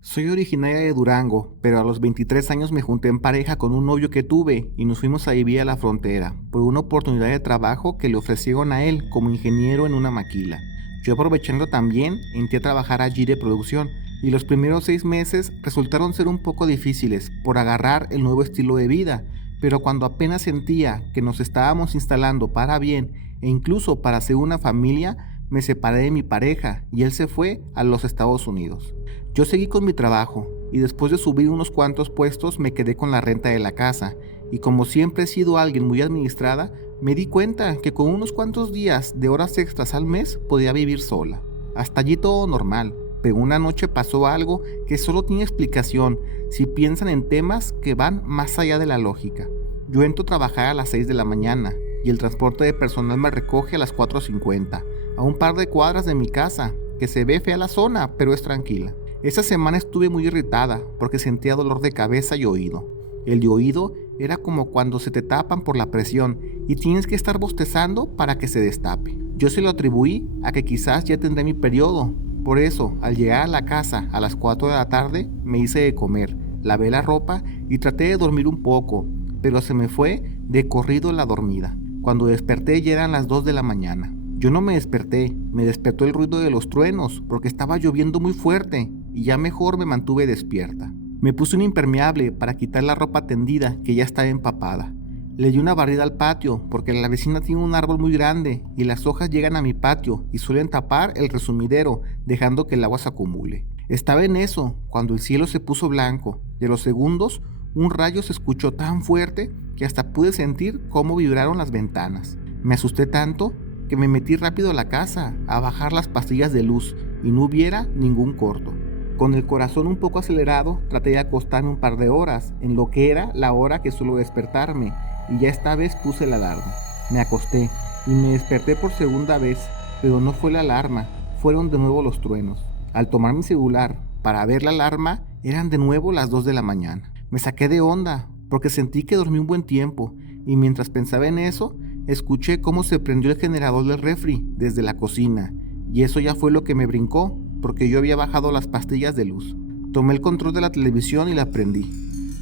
Soy originaria de Durango, pero a los 23 años me junté en pareja con un novio que tuve y nos fuimos a vivir a la frontera por una oportunidad de trabajo que le ofrecieron a él como ingeniero en una maquila. Yo aprovechando también entré a trabajar allí de producción y los primeros 6 meses resultaron ser un poco difíciles por agarrar el nuevo estilo de vida, pero cuando apenas sentía que nos estábamos instalando para bien e incluso para ser una familia, me separé de mi pareja y él se fue a los Estados Unidos. Yo seguí con mi trabajo y después de subir unos cuantos puestos me quedé con la renta de la casa y como siempre he sido alguien muy administrada, me di cuenta que con unos cuantos días de horas extras al mes podía vivir sola. Hasta allí todo normal, pero una noche pasó algo que solo tiene explicación si piensan en temas que van más allá de la lógica. Yo entro a trabajar a las 6 de la mañana y el transporte de personal me recoge a las 4:50, a un par de cuadras de mi casa, que se ve fea la zona, pero es tranquila. Esa semana estuve muy irritada porque sentía dolor de cabeza y oído. El de oído era como cuando se te tapan por la presión y tienes que estar bostezando para que se destape. Yo se lo atribuí a que quizás ya tendré mi periodo. Por eso, al llegar a la casa a las 4 de la tarde, me hice de comer, lavé la ropa y traté de dormir un poco, pero se me fue de corrido la dormida. Cuando desperté ya eran las 2 de la mañana. Yo no me desperté, me despertó el ruido de los truenos porque estaba lloviendo muy fuerte y ya mejor me mantuve despierta. Me puse un impermeable para quitar la ropa tendida que ya estaba empapada. Le di una barrida al patio porque la vecina tiene un árbol muy grande y las hojas llegan a mi patio y suelen tapar el resumidero dejando que el agua se acumule. Estaba en eso cuando el cielo se puso blanco y a los segundos un rayo se escuchó tan fuerte que hasta pude sentir cómo vibraron las ventanas. Me asusté tanto que me metí rápido a la casa a bajar las pastillas de luz y no hubiera ningún corto. Con el corazón un poco acelerado, traté de acostarme un par de horas, en lo que era la hora que suelo despertarme, y ya esta vez puse la alarma. Me acosté y me desperté por segunda vez, pero no fue la alarma, fueron de nuevo los truenos. Al tomar mi celular para ver la alarma, eran de nuevo las 2 de la mañana. Me saqué de onda, porque sentí que dormí un buen tiempo, y mientras pensaba en eso, escuché cómo se prendió el generador del refri desde la cocina, y eso ya fue lo que me brincó, porque yo había bajado las pastillas de luz. Tomé el control de la televisión y la prendí.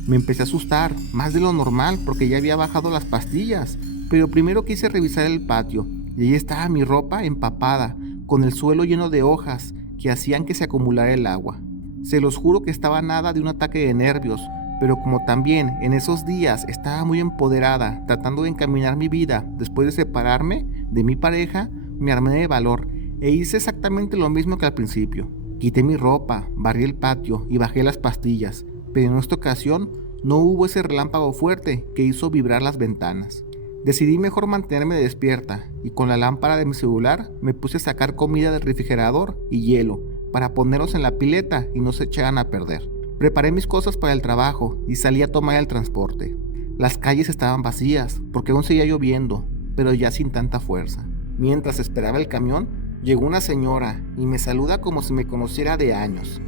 Me empecé a asustar, más de lo normal, porque ya había bajado las pastillas, pero primero quise revisar el patio, y ahí estaba mi ropa empapada, con el suelo lleno de hojas que hacían que se acumulara el agua. Se los juro que estaba nada de un ataque de nervios, pero como también en esos días estaba muy empoderada, tratando de encaminar mi vida después de separarme de mi pareja, me armé de valor e hice exactamente lo mismo que al principio. Quité mi ropa, barrí el patio y bajé las pastillas, pero en esta ocasión no hubo ese relámpago fuerte que hizo vibrar las ventanas. Decidí mejor mantenerme despierta y con la lámpara de mi celular me puse a sacar comida del refrigerador y hielo para ponerlos en la pileta y no se echaran a perder. Preparé mis cosas para el trabajo y salí a tomar el transporte. Las calles estaban vacías porque aún seguía lloviendo, pero ya sin tanta fuerza. Mientras esperaba el camión, llegó una señora y me saluda como si me conociera de años.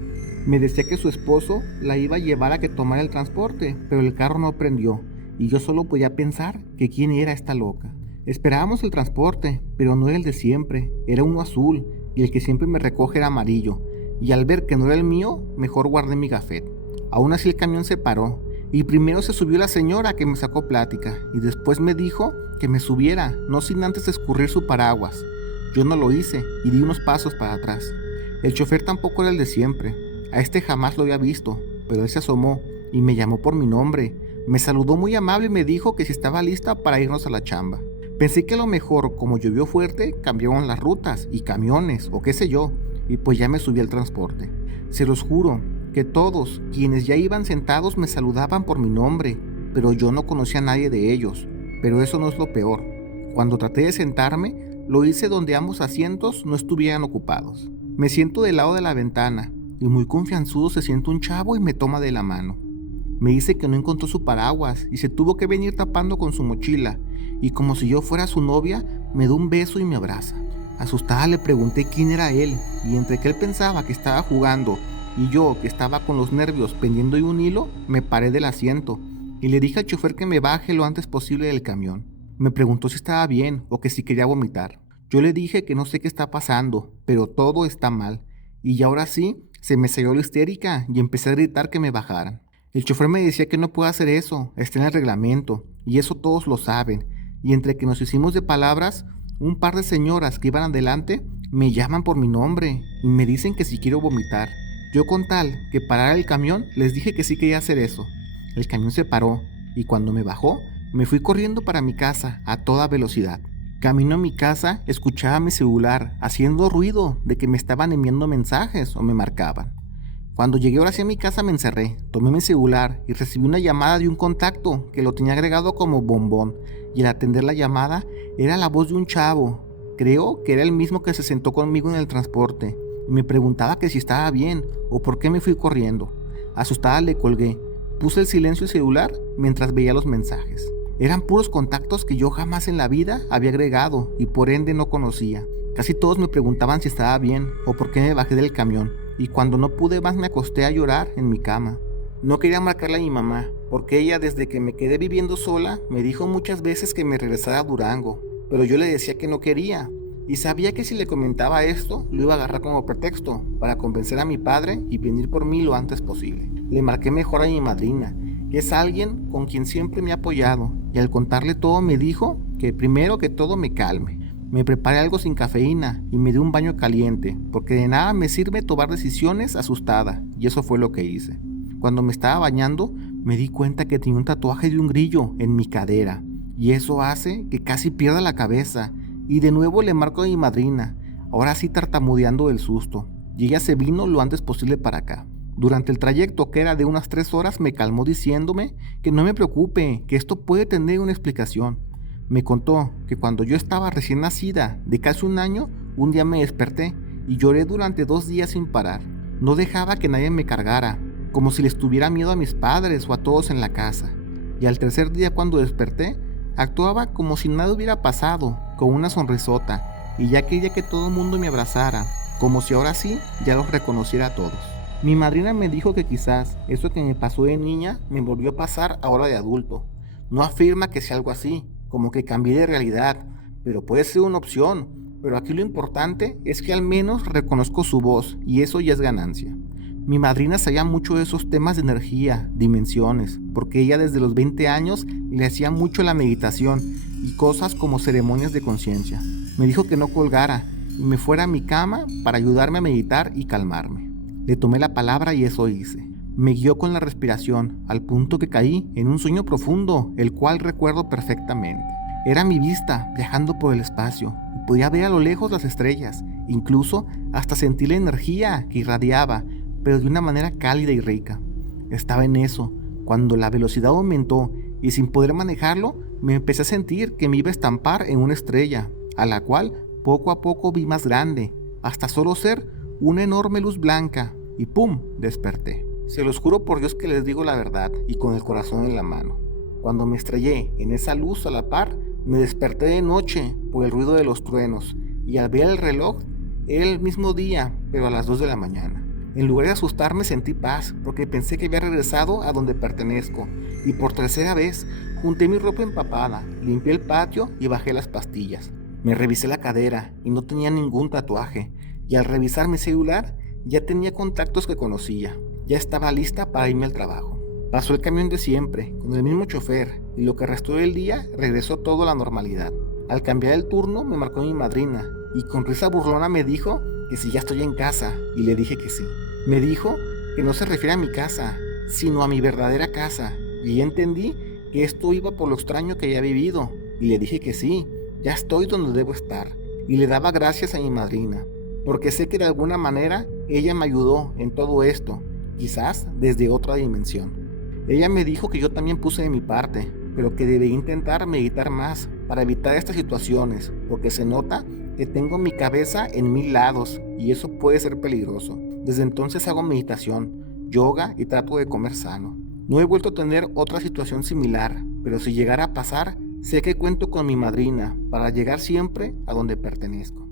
Me decía que su esposo la iba a llevar a que tomara el transporte, pero el carro no prendió y yo solo podía pensar que quién era esta loca. Esperábamos el transporte, pero no era el de siempre, era uno azul y el que siempre me recoge era amarillo, y al ver que no era el mío, mejor guardé mi gafet. Aún así el camión se paró y primero se subió la señora que me sacó plática y después me dijo que me subiera, no sin antes escurrir su paraguas. Yo no lo hice y di unos pasos para atrás. El chofer tampoco era el de siempre. A este jamás lo había visto, pero él se asomó y me llamó por mi nombre. Me saludó muy amable y me dijo que si estaba lista para irnos a la chamba. Pensé que a lo mejor, como llovió fuerte, cambiaron las rutas y camiones o qué sé yo, y pues ya me subí al transporte. Se los juro que todos quienes ya iban sentados me saludaban por mi nombre, pero yo no conocía a nadie de ellos. Pero eso no es lo peor. Cuando traté de sentarme, lo hice donde ambos asientos no estuvieran ocupados. Me siento del lado de la ventana y muy confianzudo se sienta un chavo y me toma de la mano. Me dice que no encontró su paraguas y se tuvo que venir tapando con su mochila, y como si yo fuera su novia, me da un beso y me abraza. Asustada le pregunté quién era él, y entre que él pensaba que estaba jugando y yo que estaba con los nervios pendiendo de un hilo, me paré del asiento y le dije al chofer que me baje lo antes posible del camión. Me preguntó si estaba bien o que si quería vomitar. Yo le dije que no sé qué está pasando, pero todo está mal. Y ahora sí, Se me salió la histérica y empecé a gritar que me bajaran. El chofer me decía que no puedo hacer eso, está en el reglamento, y eso todos lo saben. Y entre que nos hicimos de palabras, un par de señoras que iban adelante me llaman por mi nombre y me dicen que si quiero vomitar. Yo con tal que parara el camión, les dije que sí quería hacer eso. El camión se paró y cuando me bajó, me fui corriendo para mi casa a toda velocidad. Camino a mi casa, escuchaba mi celular haciendo ruido de que me estaban enviando mensajes o me marcaban. Cuando llegué ahora sí a mi casa me encerré, tomé mi celular y recibí una llamada de un contacto que lo tenía agregado como bombón y al atender la llamada era la voz de un chavo. Creo que era el mismo que se sentó conmigo en el transporte y me preguntaba que si estaba bien o por qué me fui corriendo. Asustada le colgué, puse el silencio el celular mientras veía los mensajes. Eran puros contactos que yo jamás en la vida había agregado y por ende no conocía. Casi todos me preguntaban si estaba bien o por qué me bajé del camión y cuando no pude más me acosté a llorar en mi cama. No quería marcarle a mi mamá, porque ella desde que me quedé viviendo sola me dijo muchas veces que me regresara a Durango, pero yo le decía que no quería, y sabía que si le comentaba esto lo iba a agarrar como pretexto para convencer a mi padre y venir por mí lo antes posible. Le marqué mejor a mi madrina, que es alguien con quien siempre me ha apoyado, y al contarle todo me dijo que primero que todo me calme. Me preparé algo sin cafeína y me di un baño caliente, porque de nada me sirve tomar decisiones asustada, y eso fue lo que hice. Cuando me estaba bañando, me di cuenta que tenía un tatuaje de un grillo en mi cadera, y eso hace que casi pierda la cabeza, y de nuevo le marco a mi madrina, ahora sí tartamudeando del susto, y ella se vino lo antes posible para acá. Durante el trayecto, que era de unas 3 horas, me calmó diciéndome que no me preocupe, que esto puede tener una explicación. Me contó que cuando yo estaba recién nacida, de casi un año, un día me desperté y lloré durante 2 días sin parar. No dejaba que nadie me cargara, como si les tuviera miedo a mis padres o a todos en la casa. Y al tercer día cuando desperté, actuaba como si nada hubiera pasado, con una sonrisota, y ya quería que todo el mundo me abrazara, como si ahora sí ya los reconociera a todos. Mi madrina me dijo que quizás eso que me pasó de niña me volvió a pasar ahora de adulto. No afirma que sea algo así, como que cambié de realidad, pero puede ser una opción. Pero aquí lo importante es que al menos reconozco su voz y eso ya es ganancia. Mi madrina sabía mucho de esos temas de energía, dimensiones, porque ella desde los 20 años le hacía mucho la meditación y cosas como ceremonias de conciencia. Me dijo que no colgara y me fuera a mi cama para ayudarme a meditar y calmarme. Le tomé la palabra y eso hice. Me guió con la respiración, al punto que caí en un sueño profundo, el cual recuerdo perfectamente. Era mi vista viajando por el espacio y podía ver a lo lejos las estrellas, incluso hasta sentí la energía que irradiaba, pero de una manera cálida y rica. Estaba en eso, cuando la velocidad aumentó y sin poder manejarlo, me empecé a sentir que me iba a estampar en una estrella, a la cual poco a poco vi más grande, hasta solo ser una enorme luz blanca, y ¡pum!, desperté. Se los juro por Dios que les digo la verdad y con el corazón en la mano. Cuando me estrellé en esa luz a la par, me desperté de noche por el ruido de los truenos y al ver el reloj era el mismo día, pero a las 2 de la mañana. En lugar de asustarme sentí paz porque pensé que había regresado a donde pertenezco y por tercera vez junté mi ropa empapada, limpié el patio y bajé las pastillas. Me revisé la cadera y no tenía ningún tatuaje y al revisar mi celular ya tenía contactos que conocía. Ya estaba lista para irme al trabajo. Pasó el camión de siempre, con el mismo chofer, y lo que restó del día regresó todo a la normalidad. Al cambiar el turno me marcó mi madrina, y con risa burlona me dijo que si ya estoy en casa, y le dije que sí. Me dijo que no se refiere a mi casa, sino a mi verdadera casa, y entendí que esto iba por lo extraño que había vivido, y le dije que sí, ya estoy donde debo estar, y le daba gracias a mi madrina, porque sé que de alguna manera ella me ayudó en todo esto, quizás desde otra dimensión. Ella me dijo que yo también puse de mi parte, pero que debía intentar meditar más para evitar estas situaciones, porque se nota que tengo mi cabeza en 1000 lados y eso puede ser peligroso. Desde entonces hago meditación, yoga y trato de comer sano. No he vuelto a tener otra situación similar, pero si llegara a pasar, sé que cuento con mi madrina para llegar siempre a donde pertenezco.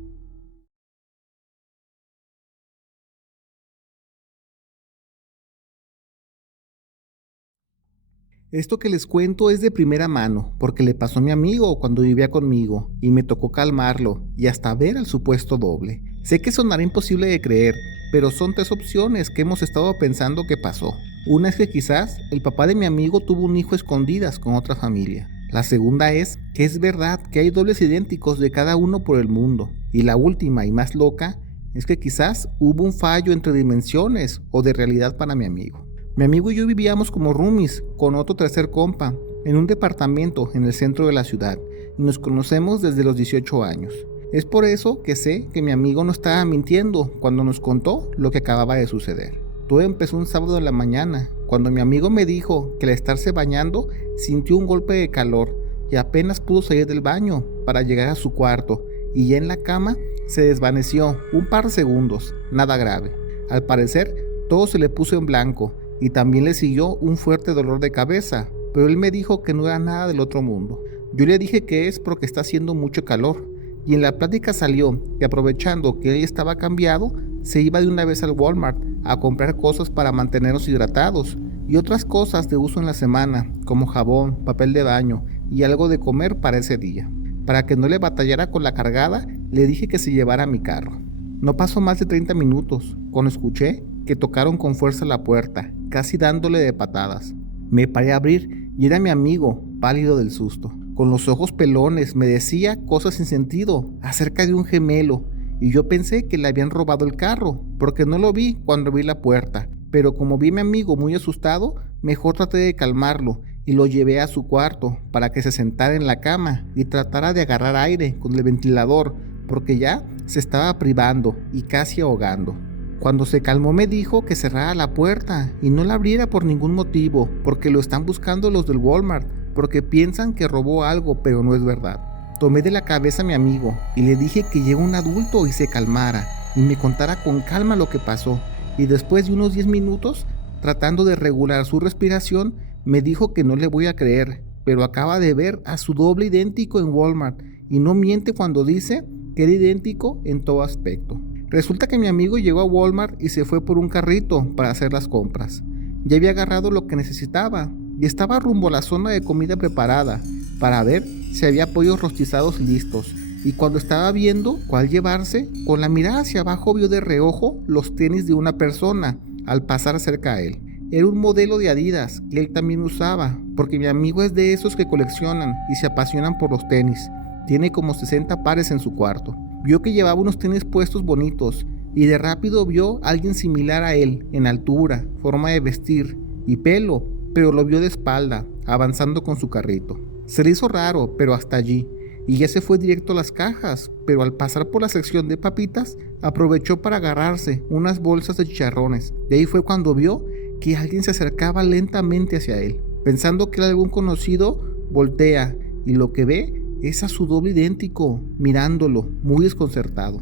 Esto que les cuento es de primera mano, porque le pasó a mi amigo cuando vivía conmigo, y me tocó calmarlo y hasta ver al supuesto doble. Sé que sonará imposible de creer, pero son 3 opciones que hemos estado pensando que pasó. Una es que quizás el papá de mi amigo tuvo un hijo a escondidas con otra familia. La segunda es que es verdad que hay dobles idénticos de cada uno por el mundo. Y la última y más loca es que quizás hubo un fallo entre dimensiones o de realidad para mi amigo. Mi amigo y yo vivíamos como roomies con otro tercer compa en un departamento en el centro de la ciudad y nos conocemos desde los 18 años. Es por eso que sé que mi amigo no estaba mintiendo cuando nos contó lo que acababa de suceder. Todo empezó un sábado en la mañana, cuando mi amigo me dijo que al estarse bañando sintió un golpe de calor y apenas pudo salir del baño para llegar a su cuarto y ya en la cama se desvaneció un par de segundos, nada grave. Al parecer todo se le puso en blanco y también le siguió un fuerte dolor de cabeza, pero él me dijo que no era nada del otro mundo. Yo le dije que es porque está haciendo mucho calor y en la plática salió que aprovechando que él estaba cambiado, se iba de una vez al Walmart a comprar cosas para mantenernos hidratados y otras cosas de uso en la semana, como jabón, papel de baño y algo de comer para ese día. Para que no le batallara con la cargada, le dije que se llevara mi carro. No pasó más de 30 minutos cuando escuché que tocaron con fuerza la puerta, casi dándole de patadas. Me paré a abrir y era mi amigo, pálido del susto. Con los ojos pelones me decía cosas sin sentido acerca de un gemelo y yo pensé que le habían robado el carro, porque no lo vi cuando abrí la puerta, pero como vi a mi amigo muy asustado, mejor traté de calmarlo y lo llevé a su cuarto para que se sentara en la cama y tratara de agarrar aire con el ventilador, porque ya se estaba privando y casi ahogando. Cuando se calmó me dijo que cerrara la puerta y no la abriera por ningún motivo, porque lo están buscando los del Walmart, porque piensan que robó algo, pero no es verdad. Tomé de la cabeza a mi amigo y le dije que llegó un adulto y se calmara y me contara con calma lo que pasó, y después de unos 10 minutos, tratando de regular su respiración, me dijo que no le voy a creer, pero acaba de ver a su doble idéntico en Walmart y no miente cuando dice que era idéntico en todo aspecto. Resulta que mi amigo llegó a Walmart y se fue por un carrito para hacer las compras. Ya había agarrado lo que necesitaba y estaba rumbo a la zona de comida preparada para ver si había pollos rostizados listos. Y cuando estaba viendo cuál llevarse, con la mirada hacia abajo vio de reojo los tenis de una persona al pasar cerca a él. Era un modelo de Adidas que él también usaba, porque mi amigo es de esos que coleccionan y se apasionan por los tenis. Tiene como 60 pares en su cuarto. Vio que llevaba unos tenis puestos bonitos y de rápido vio a alguien similar a él en altura, forma de vestir y pelo, pero lo vio de espalda, avanzando con su carrito. Se le hizo raro, pero hasta allí, y ya se fue directo a las cajas, pero al pasar por la sección de papitas, aprovechó para agarrarse unas bolsas de chicharrones. De ahí fue cuando vio que alguien se acercaba lentamente hacia él. Pensando que era algún conocido, voltea y lo que ve es a su doble idéntico, mirándolo, muy desconcertado.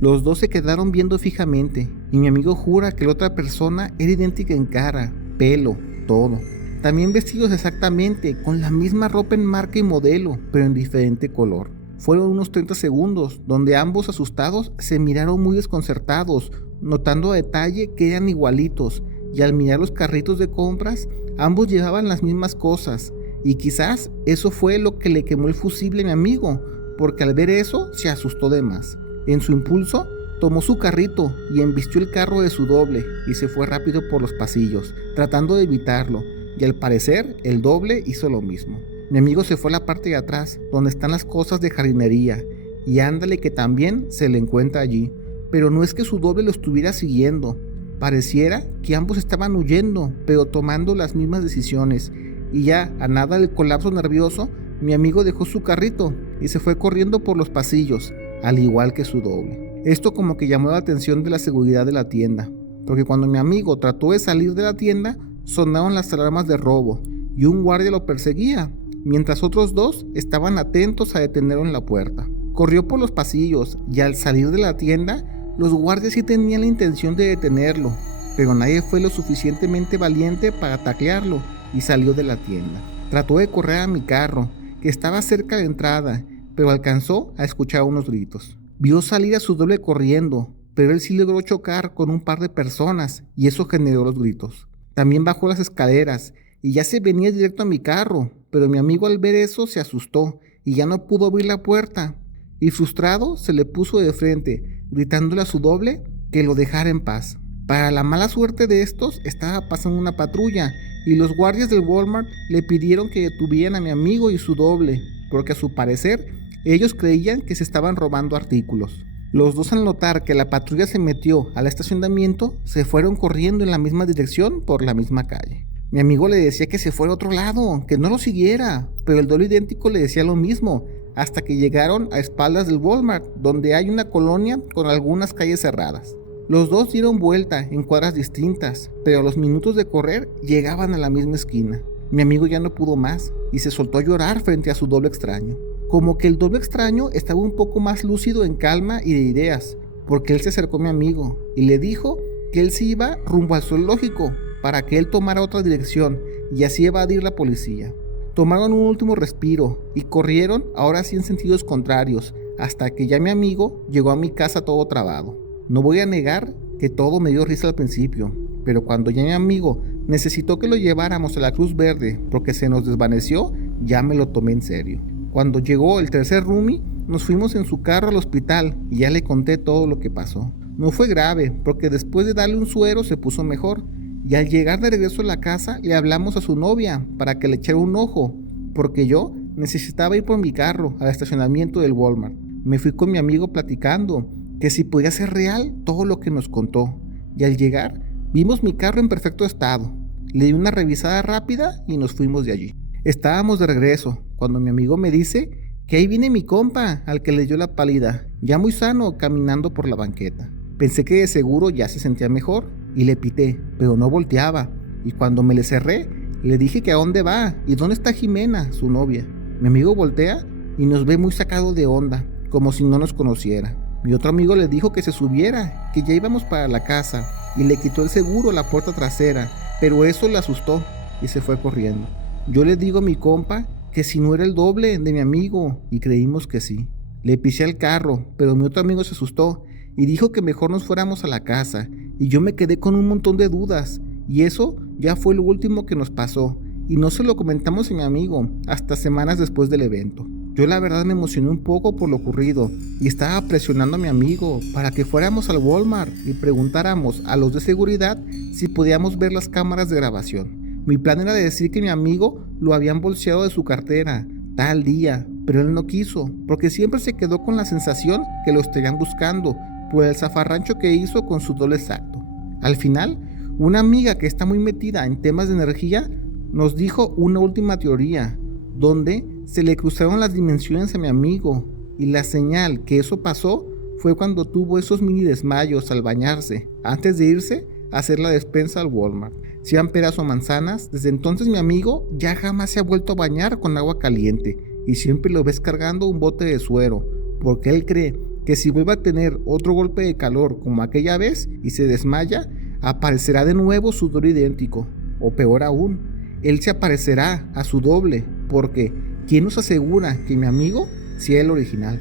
Los dos se quedaron viendo fijamente y mi amigo jura que la otra persona era idéntica en cara, pelo, todo. También vestidos exactamente, con la misma ropa en marca y modelo, pero en diferente color. Fueron unos 30 segundos, donde ambos asustados se miraron muy desconcertados, notando a detalle que eran igualitos, y al mirar los carritos de compras, ambos llevaban las mismas cosas, y quizás eso fue lo que le quemó el fusible a mi amigo, porque al ver eso se asustó de más. En su impulso, tomó su carrito y embistió el carro de su doble y se fue rápido por los pasillos, tratando de evitarlo, y al parecer el doble hizo lo mismo. Mi amigo se fue a la parte de atrás, donde están las cosas de jardinería, y ándale que también se le encuentra allí, pero no es que su doble lo estuviera siguiendo. Pareciera que ambos estaban huyendo, pero tomando las mismas decisiones, y ya a nada del colapso nervioso, mi amigo dejó su carrito y se fue corriendo por los pasillos, al igual que su doble. Esto como que llamó la atención de la seguridad de la tienda, porque cuando mi amigo trató de salir de la tienda, sonaron las alarmas de robo y un guardia lo perseguía, mientras otros dos estaban atentos a detenerlo en la puerta. Corrió por los pasillos y al salir de la tienda, los guardias sí tenían la intención de detenerlo, pero nadie fue lo suficientemente valiente para taclearlo y salió de la tienda. Trató de correr a mi carro, que estaba cerca de la entrada, pero alcanzó a escuchar unos gritos. Vio salir a su doble corriendo, pero él sí logró chocar con un par de personas y eso generó los gritos. También bajó las escaleras y ya se venía directo a mi carro, pero mi amigo al ver eso se asustó y ya no pudo abrir la puerta, y frustrado se le puso de frente, gritándole a su doble que lo dejara en paz. Para la mala suerte de estos, estaba pasando una patrulla y los guardias del Walmart le pidieron que detuvieran a mi amigo y su doble, porque a su parecer ellos creían que se estaban robando artículos. Los dos, al notar que la patrulla se metió al estacionamiento, se fueron corriendo en la misma dirección por la misma calle. Mi amigo le decía que se fuera a otro lado, que no lo siguiera, pero el doble idéntico le decía lo mismo, hasta que llegaron a espaldas del Walmart, donde hay una colonia con algunas calles cerradas. Los dos dieron vuelta en cuadras distintas, pero a los minutos de correr llegaban a la misma esquina. Mi amigo ya no pudo más y se soltó a llorar frente a su doble extraño. Como que el doble extraño estaba un poco más lúcido en calma y de ideas, porque él se acercó a mi amigo y le dijo que él se iba rumbo al zoológico para que él tomara otra dirección y así evadir la policía. Tomaron un último respiro y corrieron, ahora sí en sentidos contrarios, hasta que ya mi amigo llegó a mi casa todo trabado. No voy a negar que todo me dio risa al principio, pero cuando ya mi amigo necesitó que lo lleváramos a la Cruz Verde porque se nos desvaneció, ya me lo tomé en serio. Cuando llegó el tercer roomie, nos fuimos en su carro al hospital y ya le conté todo lo que pasó. No fue grave, porque después de darle un suero se puso mejor, y al llegar de regreso a la casa le hablamos a su novia para que le echara un ojo, porque yo necesitaba ir por mi carro al estacionamiento del Walmart. Me fui con mi amigo platicando que si podía ser real todo lo que nos contó, y al llegar vimos mi carro en perfecto estado. Le di una revisada rápida y nos fuimos de allí. Estábamos de regreso cuando mi amigo me dice que ahí viene mi compa, al que le dio la pálida, ya muy sano, caminando por la banqueta. Pensé que de seguro ya se sentía mejor y le pité, pero no volteaba, y cuando me le cerré, le dije que a dónde va y dónde está Jimena, su novia. Mi amigo voltea y nos ve muy sacado de onda, como si no nos conociera. Mi otro amigo le dijo que se subiera, que ya íbamos para la casa, y le quitó el seguro a la puerta trasera, pero eso le asustó y se fue corriendo. Yo le digo a mi compa que si no era el doble de mi amigo, y creímos que sí. Le pisé al carro, pero mi otro amigo se asustó y dijo que mejor nos fuéramos a la casa, y yo me quedé con un montón de dudas, y eso ya fue lo último que nos pasó, y no se lo comentamos a mi amigo hasta semanas después del evento. Yo la verdad me emocioné un poco por lo ocurrido y estaba presionando a mi amigo para que fuéramos al Walmart y preguntáramos a los de seguridad si podíamos ver las cámaras de grabación. Mi plan era decir que mi amigo lo habían bolseado de su cartera tal día, pero él no quiso, porque siempre se quedó con la sensación que lo estarían buscando por el zafarrancho que hizo con su doble exacto. Al final, una amiga que está muy metida en temas de energía nos dijo una última teoría, donde se le cruzaron las dimensiones a mi amigo, y la señal que eso pasó fue cuando tuvo esos mini desmayos al bañarse, antes de irse a hacer la despensa al Walmart. Sean peras o manzanas, desde entonces mi amigo ya jamás se ha vuelto a bañar con agua caliente, y siempre lo ves cargando un bote de suero, porque él cree que si vuelve a tener otro golpe de calor como aquella vez y se desmaya, aparecerá de nuevo su doble idéntico, o peor aún, él se aparecerá a su doble, porque ¿quién nos asegura que mi amigo sea el original?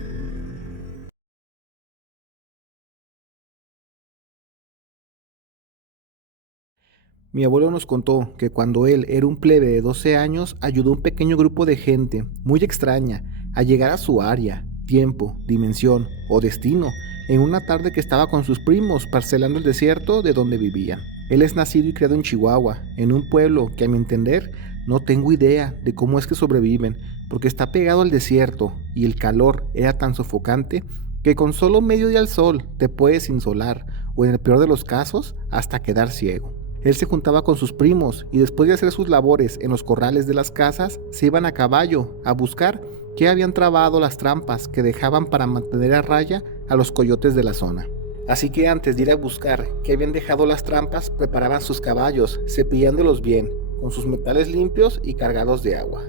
Mi abuelo nos contó que cuando él era un plebe de 12 años, ayudó a un pequeño grupo de gente muy extraña a llegar a su área, tiempo, dimensión o destino en una tarde que estaba con sus primos parcelando el desierto de donde vivían. Él es nacido y criado en Chihuahua, en un pueblo que a mi entender no tengo idea de cómo es que sobreviven, porque está pegado al desierto y el calor era tan sofocante que con solo medio día al sol te puedes insolar o en el peor de los casos hasta quedar ciego. Él se juntaba con sus primos y después de hacer sus labores en los corrales de las casas, se iban a caballo a buscar qué habían trabado las trampas que dejaban para mantener a raya a los coyotes de la zona. Así que antes de ir a buscar qué habían dejado las trampas, preparaban sus caballos, cepillándolos bien, con sus metales limpios y cargados de agua.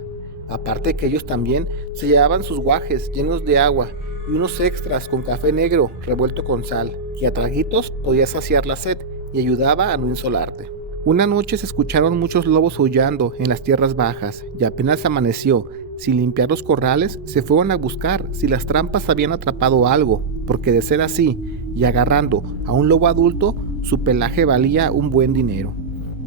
Aparte que ellos también se llevaban sus guajes llenos de agua y unos extras con café negro revuelto con sal, que a traguitos podía saciar la sed y ayudaba a no insolarte. Una noche se escucharon muchos lobos aullando en las tierras bajas y apenas amaneció, sin limpiar los corrales, se fueron a buscar si las trampas habían atrapado algo, porque de ser así, y agarrando a un lobo adulto, su pelaje valía un buen dinero.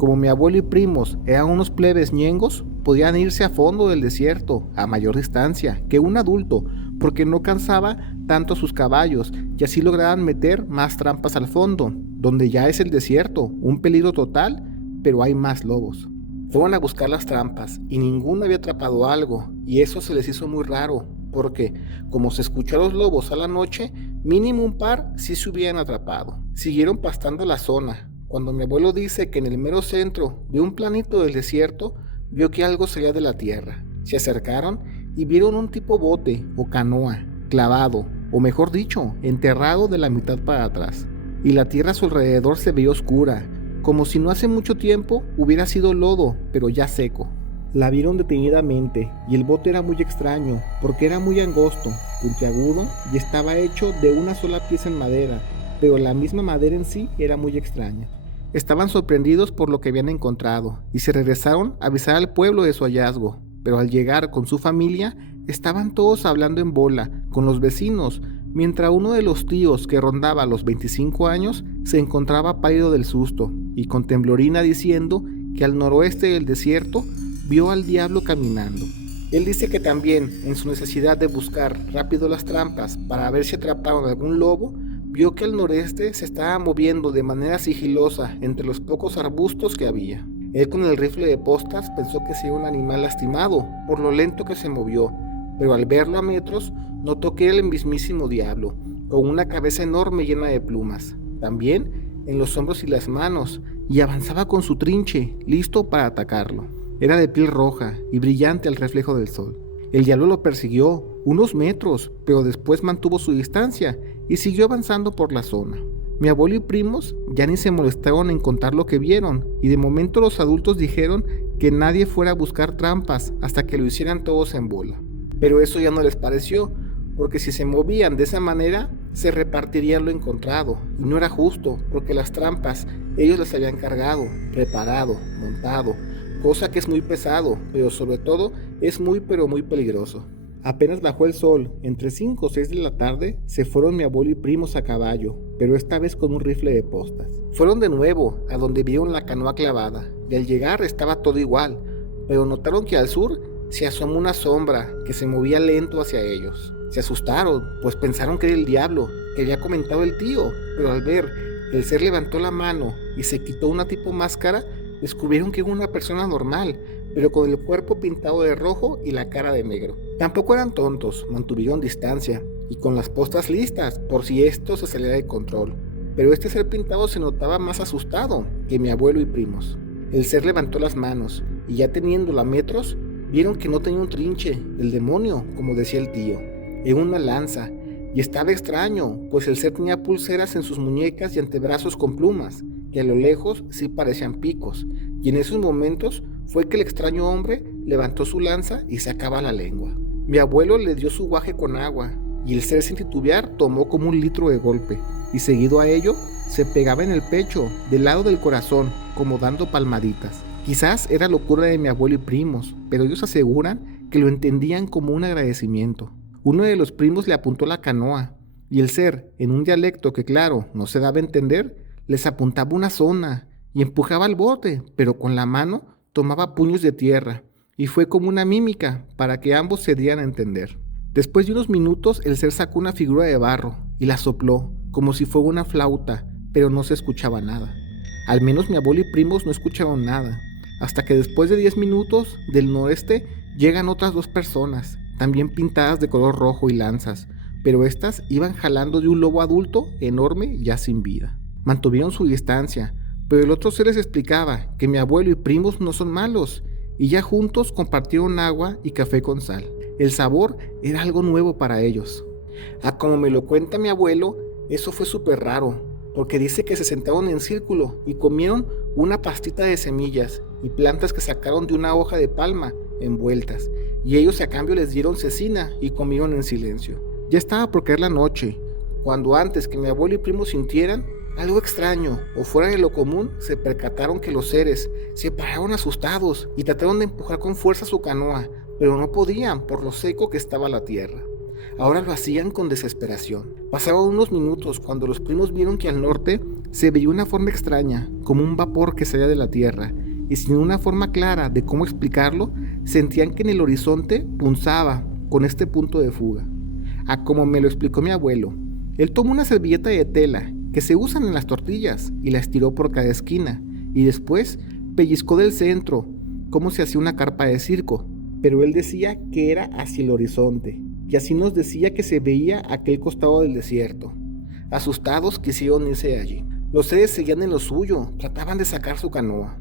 Como mi abuelo y primos eran unos plebes ñengos, podían irse a fondo del desierto, a mayor distancia que un adulto, porque no cansaba tanto sus caballos y así lograban meter más trampas al fondo, donde ya es el desierto, un peligro total, pero hay más lobos. Fueron a buscar las trampas y ninguno había atrapado algo, y eso se les hizo muy raro, porque como se escuchó a los lobos a la noche, mínimo un par sí se hubieran atrapado. Siguieron pastando la zona, cuando mi abuelo dice que en el mero centro de un planito del desierto vio que algo salía de la tierra. Se acercaron y vieron un tipo bote o canoa, clavado, o mejor dicho, enterrado de la mitad para atrás. Y la tierra a su alrededor se veía oscura, como si no hace mucho tiempo hubiera sido lodo, pero ya seco. La vieron detenidamente y el bote era muy extraño, porque era muy angosto, puntiagudo y estaba hecho de una sola pieza en madera, pero la misma madera en sí era muy extraña. Estaban sorprendidos por lo que habían encontrado y se regresaron a avisar al pueblo de su hallazgo, pero al llegar con su familia estaban todos hablando en bola con los vecinos, mientras uno de los tíos que rondaba los 25 años se encontraba pálido del susto y con temblorina diciendo que al noroeste del desierto vio al diablo caminando. Él dice que también, en su necesidad de buscar rápido las trampas para ver si atraparon algún lobo, vio que al noreste se estaba moviendo de manera sigilosa entre los pocos arbustos que había. Él con el rifle de postas pensó que sería un animal lastimado por lo lento que se movió, pero al verlo a metros notó que era el mismísimo diablo, con una cabeza enorme llena de plumas, también en los hombros y las manos, y avanzaba con su trinche, listo para atacarlo. Era de piel roja y brillante al reflejo del sol. El diablo lo persiguió unos metros, pero después mantuvo su distancia y siguió avanzando por la zona. Mi abuelo y primos ya ni se molestaron en contar lo que vieron, y de momento los adultos dijeron que nadie fuera a buscar trampas hasta que lo hicieran todos en bola. Pero eso ya no les pareció, porque si se movían de esa manera, se repartirían lo encontrado, y no era justo, porque las trampas ellos las habían cargado, preparado, montado, cosa que es muy pesado, pero sobre todo es muy peligroso. Apenas bajó el sol, entre 5 o 6 de la tarde, se fueron mi abuelo y primos a caballo, pero esta vez con un rifle de postas. Fueron de nuevo a donde vieron la canoa clavada, y al llegar estaba todo igual, pero notaron que al sur se asomó una sombra que se movía lento hacia ellos. Se asustaron, pues pensaron que era el diablo, que había comentado el tío, pero al ver que el ser levantó la mano y se quitó una tipo máscara, descubrieron que era una persona normal, pero con el cuerpo pintado de rojo y la cara de negro. Tampoco eran tontos, mantuvieron distancia y con las postas listas por si esto se saliera de control. Pero este ser pintado se notaba más asustado que mi abuelo y primos. El ser levantó las manos y ya teniéndola a metros, vieron que no tenía un trinche, el demonio, como decía el tío, era una lanza. Y estaba extraño, pues el ser tenía pulseras en sus muñecas y antebrazos con plumas, que a lo lejos sí parecían picos, y en esos momentos fue que el extraño hombre levantó su lanza y sacaba la lengua. Mi abuelo le dio su guaje con agua, y el ser sin titubear tomó como 1 litro de golpe, y seguido a ello se pegaba en el pecho, del lado del corazón, como dando palmaditas. Quizás era locura de mi abuelo y primos, pero ellos aseguran que lo entendían como un agradecimiento. Uno de los primos le apuntó la canoa, y el ser, en un dialecto que claro, no se daba a entender, les apuntaba una zona y empujaba el bote, pero con la mano tomaba puños de tierra, y fue como una mímica para que ambos se dieran a entender. Después de unos minutos el ser sacó una figura de barro y la sopló, como si fuera una flauta, pero no se escuchaba nada. Al menos mi abuelo y primos no escucharon nada, hasta que después de 10 minutos del noreste llegan otras 2 personas, también pintadas de color rojo y lanzas, pero estas iban jalando de un lobo adulto enorme ya sin vida. Mantuvieron su distancia, pero el otro ser les explicaba que mi abuelo y primos no son malos, y ya juntos compartieron agua y café con sal. El sabor era algo nuevo para ellos. Como me lo cuenta mi abuelo, eso fue súper raro, porque dice que se sentaron en círculo y comieron una pastita de semillas y plantas que sacaron de una hoja de palma envueltas, y ellos a cambio les dieron cecina y comieron en silencio. Ya estaba por caer la noche, cuando antes que mi abuelo y primos sintieran algo extraño o fuera de lo común, se percataron que los seres se pararon asustados y trataron de empujar con fuerza su canoa, pero no podían por lo seco que estaba la tierra. Ahora lo hacían con desesperación. Pasaron unos minutos cuando los primos vieron que al norte Se veía una forma extraña, como un vapor que salía de la tierra, y sin una forma clara de cómo explicarlo, sentían que en el horizonte punzaba con este punto de fuga. A como me lo explicó mi abuelo, él tomó una servilleta de tela que se usan en las tortillas y la estiró por cada esquina, y después pellizcó del centro, como si hacía una carpa de circo, pero él decía que era hacia el horizonte, y así nos decía que se veía aquel costado del desierto. Asustados quisieron irse de allí. Los seres seguían en lo suyo, trataban de sacar su canoa.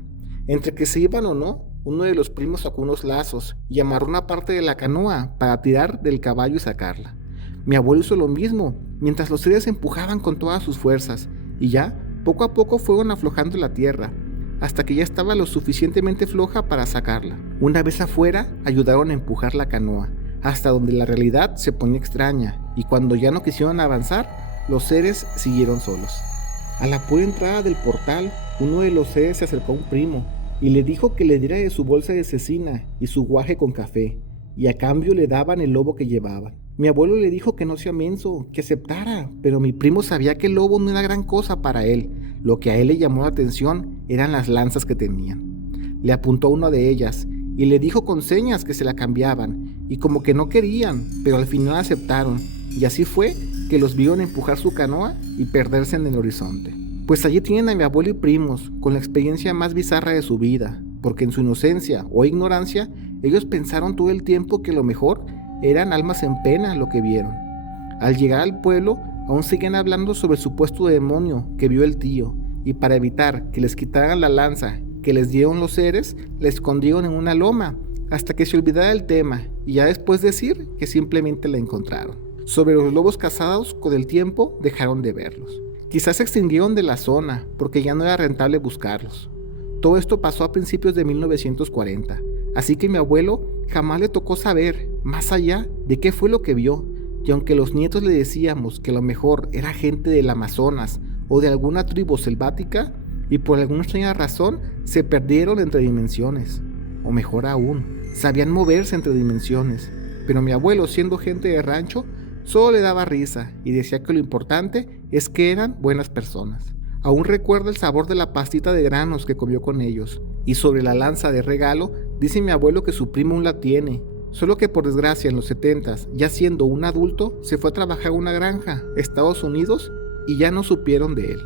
Entre que se iban o no, uno de los primos sacó unos lazos y amarró una parte de la canoa para tirar del caballo y sacarla. Mi abuelo hizo lo mismo, mientras los seres empujaban con todas sus fuerzas, y ya, poco a poco fueron aflojando la tierra, hasta que ya estaba lo suficientemente floja para sacarla. Una vez afuera, ayudaron a empujar la canoa, hasta donde la realidad se ponía extraña, y cuando ya no quisieron avanzar, los seres siguieron solos. A la pura entrada del portal, uno de los seres se acercó a un primo, y le dijo que le diera de su bolsa de cecina y su guaje con café, y a cambio le daban el lobo que llevaban. Mi abuelo le dijo que no sea menso, que aceptara, pero mi primo sabía que el lobo no era gran cosa para él. Lo que a él le llamó la atención eran las lanzas que tenían. Le apuntó a una de ellas y le dijo con señas que se la cambiaban, y como que no querían, pero al final aceptaron, y así fue que los vieron empujar su canoa y perderse en el horizonte. Pues allí tienen a mi abuelo y primos, con la experiencia más bizarra de su vida, porque en su inocencia o ignorancia, ellos pensaron todo el tiempo que lo mejor eran almas en pena lo que vieron. Al llegar al pueblo, aún seguían hablando sobre el supuesto demonio que vio el tío, y para evitar que les quitaran la lanza que les dieron los seres, la escondieron en una loma, hasta que se olvidara el tema, y ya después decir que simplemente la encontraron. Sobre los lobos cazados, con el tiempo dejaron de verlos. Quizás se extinguieron de la zona, porque ya no era rentable buscarlos. Todo esto pasó a principios de 1940, así que mi abuelo jamás le tocó saber, más allá, de qué fue lo que vio, y aunque los nietos le decíamos que lo mejor era gente del Amazonas o de alguna tribu selvática, y por alguna extraña razón se perdieron entre dimensiones, o mejor aún, sabían moverse entre dimensiones, pero mi abuelo, siendo gente de rancho, solo le daba risa y decía que lo importante es que eran buenas personas. Aún recuerdo el sabor de la pastita de granos que comió con ellos, y sobre la lanza de regalo, dice mi abuelo que su primo aún la tiene, solo que por desgracia en los 70s, ya siendo un adulto, se fue a trabajar a una granja, Estados Unidos, y ya no supieron de él.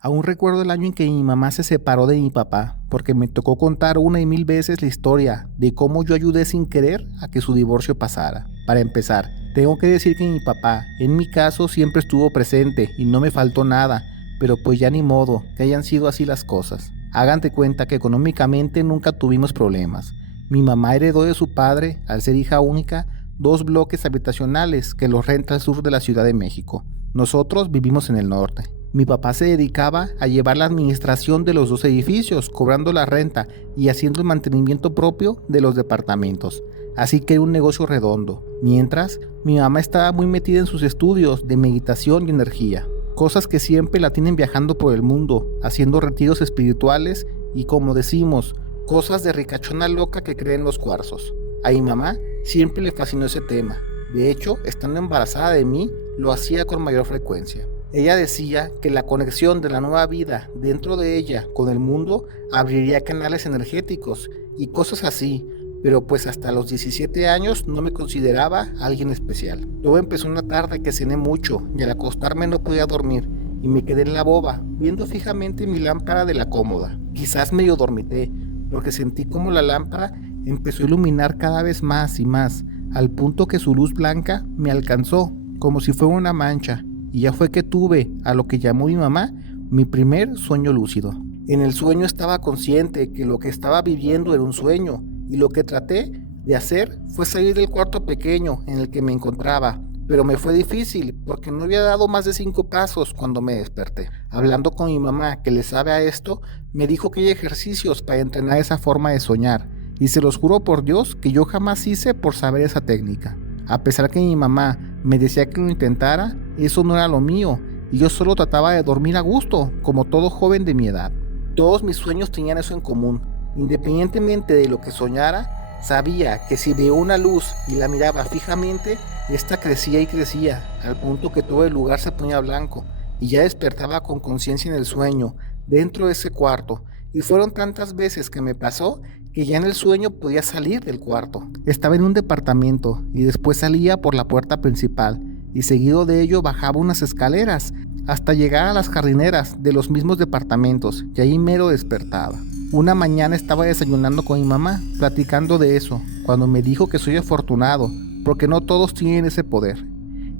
Aún recuerdo el año en que mi mamá se separó de mi papá, porque me tocó contar una y mil veces la historia de cómo yo ayudé sin querer a que su divorcio pasara. Para empezar, tengo que decir que mi papá, en mi caso, siempre estuvo presente y no me faltó nada, pero pues ya ni modo que hayan sido así las cosas. Hagan de cuenta que económicamente nunca tuvimos problemas. Mi mamá heredó de su padre, al ser hija única, 2 bloques habitacionales que los renta al sur de la Ciudad de México. Nosotros vivimos en el norte. Mi papá se dedicaba a llevar la administración de los 2 edificios, cobrando la renta y haciendo el mantenimiento propio de los departamentos. Así que era un negocio redondo. Mientras, mi mamá estaba muy metida en sus estudios de meditación y energía. Cosas que siempre la tienen viajando por el mundo, haciendo retiros espirituales y, como decimos, cosas de ricachona loca que cree en los cuarzos. A mi mamá siempre le fascinó ese tema. De hecho, estando embarazada de mí, lo hacía con mayor frecuencia. Ella decía que la conexión de la nueva vida dentro de ella con el mundo abriría canales energéticos y cosas así, pero pues hasta los 17 años no me consideraba alguien especial. Todo empezó una tarde que cené mucho y al acostarme no podía dormir y me quedé en la boba, viendo fijamente mi lámpara de la cómoda. Quizás medio dormité, porque sentí como la lámpara empezó a iluminar cada vez más y más, al punto que su luz blanca me alcanzó, como si fuera una mancha. Y ya fue que tuve, a lo que llamó mi mamá, mi primer sueño lúcido. En el sueño estaba consciente que lo que estaba viviendo era un sueño, y lo que traté de hacer fue salir del cuarto pequeño en el que me encontraba, pero me fue difícil porque no había dado más de 5 pasos cuando me desperté. Hablando con mi mamá, que le sabe a esto, me dijo que hay ejercicios para entrenar esa forma de soñar, y se los juro por Dios que yo jamás hice por saber esa técnica. A pesar que mi mamá me decía que lo intentara, eso no era lo mío, y yo solo trataba de dormir a gusto, como todo joven de mi edad. Todos mis sueños tenían eso en común. Independientemente de lo que soñara, Sabía que si veía una luz y la miraba fijamente, esta crecía y crecía, al punto que todo el lugar se ponía blanco, y ya despertaba con conciencia en el sueño, dentro de ese cuarto, y fueron tantas veces que me pasó que ya en el sueño podía salir del cuarto. Estaba en un departamento y después salía por la puerta principal, y seguido de ello bajaba unas escaleras hasta llegar a las jardineras de los mismos departamentos, y ahí mero despertaba. Una mañana estaba desayunando con mi mamá, platicando de eso, cuando me dijo que soy afortunado, porque no todos tienen ese poder.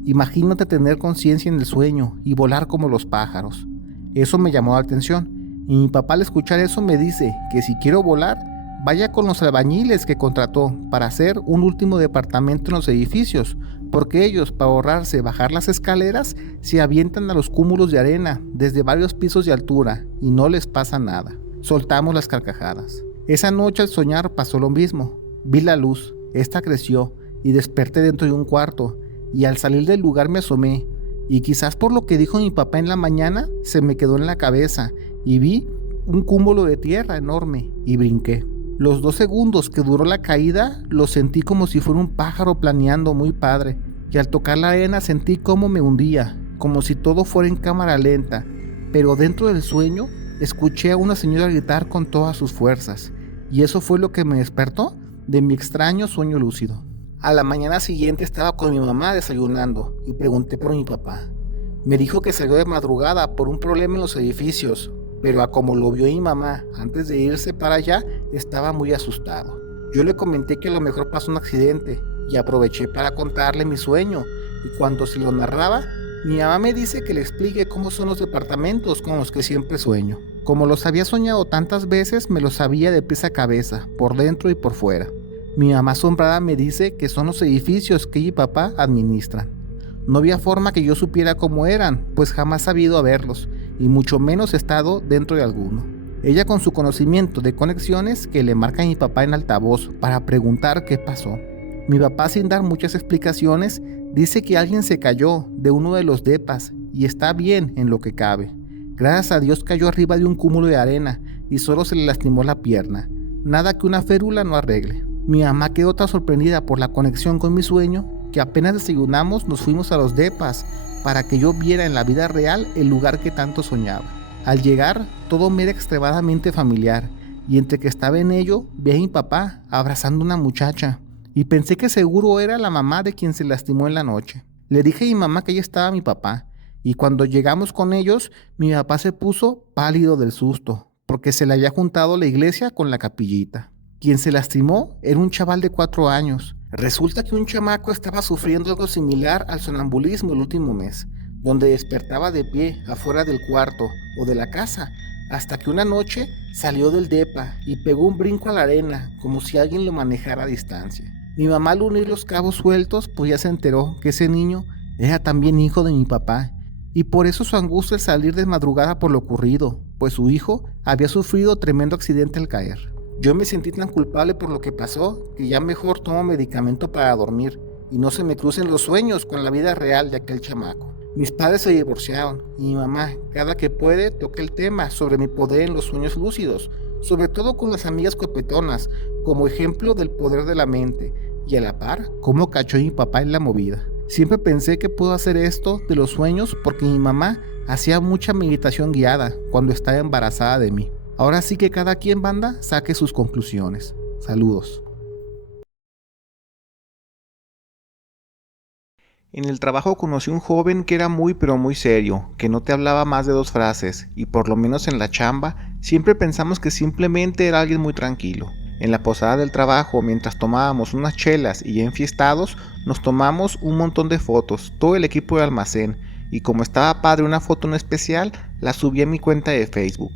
Imagínate tener conciencia en el sueño y volar como los pájaros. Eso me llamó la atención, y mi papá al escuchar eso me dice que si quiero volar, vaya con los albañiles que contrató para hacer un último departamento en los edificios, porque ellos, para ahorrarse bajar las escaleras, se avientan a los cúmulos de arena desde varios pisos de altura y no les pasa nada. Soltamos las carcajadas. Esa noche al soñar pasó lo mismo. Vi la luz, esta creció y desperté dentro de un cuarto, y al salir del lugar me asomé, y quizás por lo que dijo mi papá en la mañana se me quedó en la cabeza, y vi un cúmulo de tierra enorme y brinqué. Los 2 segundos que duró la caída lo sentí como si fuera un pájaro planeando muy padre, y al tocar la arena sentí cómo me hundía, como si todo fuera en cámara lenta, pero dentro del sueño escuché a una señora gritar con todas sus fuerzas, y eso fue lo que me despertó de mi extraño sueño lúcido. A la mañana siguiente estaba con mi mamá desayunando y pregunté por mi papá. Me dijo que salió de madrugada por un problema en los edificios, pero a como lo vio mi mamá antes de irse para allá, estaba muy asustado. Yo le comenté que a lo mejor pasó un accidente y aproveché para contarle mi sueño, y cuando se lo narraba, mi mamá me dice que le explique cómo son los departamentos con los que siempre sueño. Como los había soñado tantas veces, me los sabía de pies a cabeza, por dentro y por fuera. Mi mamá asombrada me dice que son los edificios que ella y papá administran. No había forma que yo supiera cómo eran, pues jamás he sabido a verlos, y mucho menos he estado dentro de alguno. Ella con su conocimiento de conexiones que le marca a mi papá en altavoz para preguntar qué pasó. Mi papá, sin dar muchas explicaciones, dice que alguien se cayó de uno de los depas y está bien en lo que cabe. Gracias a Dios cayó arriba de un cúmulo de arena y solo se le lastimó la pierna. Nada que una férula no arregle. Mi mamá quedó tan sorprendida por la conexión con mi sueño que apenas desayunamos nos fuimos a los depas para que yo viera en la vida real el lugar que tanto soñaba. Al llegar, todo me era extremadamente familiar, y entre que estaba en ello, vi a mi papá abrazando a una muchacha, y pensé que seguro era la mamá de quien se lastimó en la noche. Le dije a mi mamá que ahí estaba mi papá, y cuando llegamos con ellos, mi papá se puso pálido del susto, porque se le había juntado la iglesia con la capillita. Quien se lastimó era un chaval de 4 años. Resulta que un chamaco estaba sufriendo algo similar al sonambulismo el último mes, donde despertaba de pie afuera del cuarto o de la casa, hasta que una noche salió del depa y pegó un brinco a la arena, como si alguien lo manejara a distancia. Mi mamá, al unir los cabos sueltos, pues ya se enteró que ese niño era también hijo de mi papá, y por eso su angustia al salir de madrugada por lo ocurrido, pues su hijo había sufrido tremendo accidente al caer. Yo me sentí tan culpable por lo que pasó que ya mejor tomo medicamento para dormir y no se me crucen los sueños con la vida real de aquel chamaco. Mis padres se divorciaron y mi mamá, cada que puede, toca el tema sobre mi poder en los sueños lúcidos, sobre todo con las amigas copetonas, como ejemplo del poder de la mente, y a la par, cómo cachó a mi papá en la movida. Siempre pensé que puedo hacer esto de los sueños porque mi mamá hacía mucha meditación guiada cuando estaba embarazada de mí. Ahora sí que cada quien, banda, saque sus conclusiones. Saludos. En el trabajo conocí un joven que era muy pero muy serio, que no te hablaba más de 2 frases, y por lo menos en la chamba siempre pensamos que simplemente era alguien muy tranquilo. En la posada del trabajo, mientras tomábamos unas chelas y enfiestados, nos tomamos un montón de fotos, todo el equipo de almacén, y como estaba padre una foto en especial, la subí a mi cuenta de Facebook.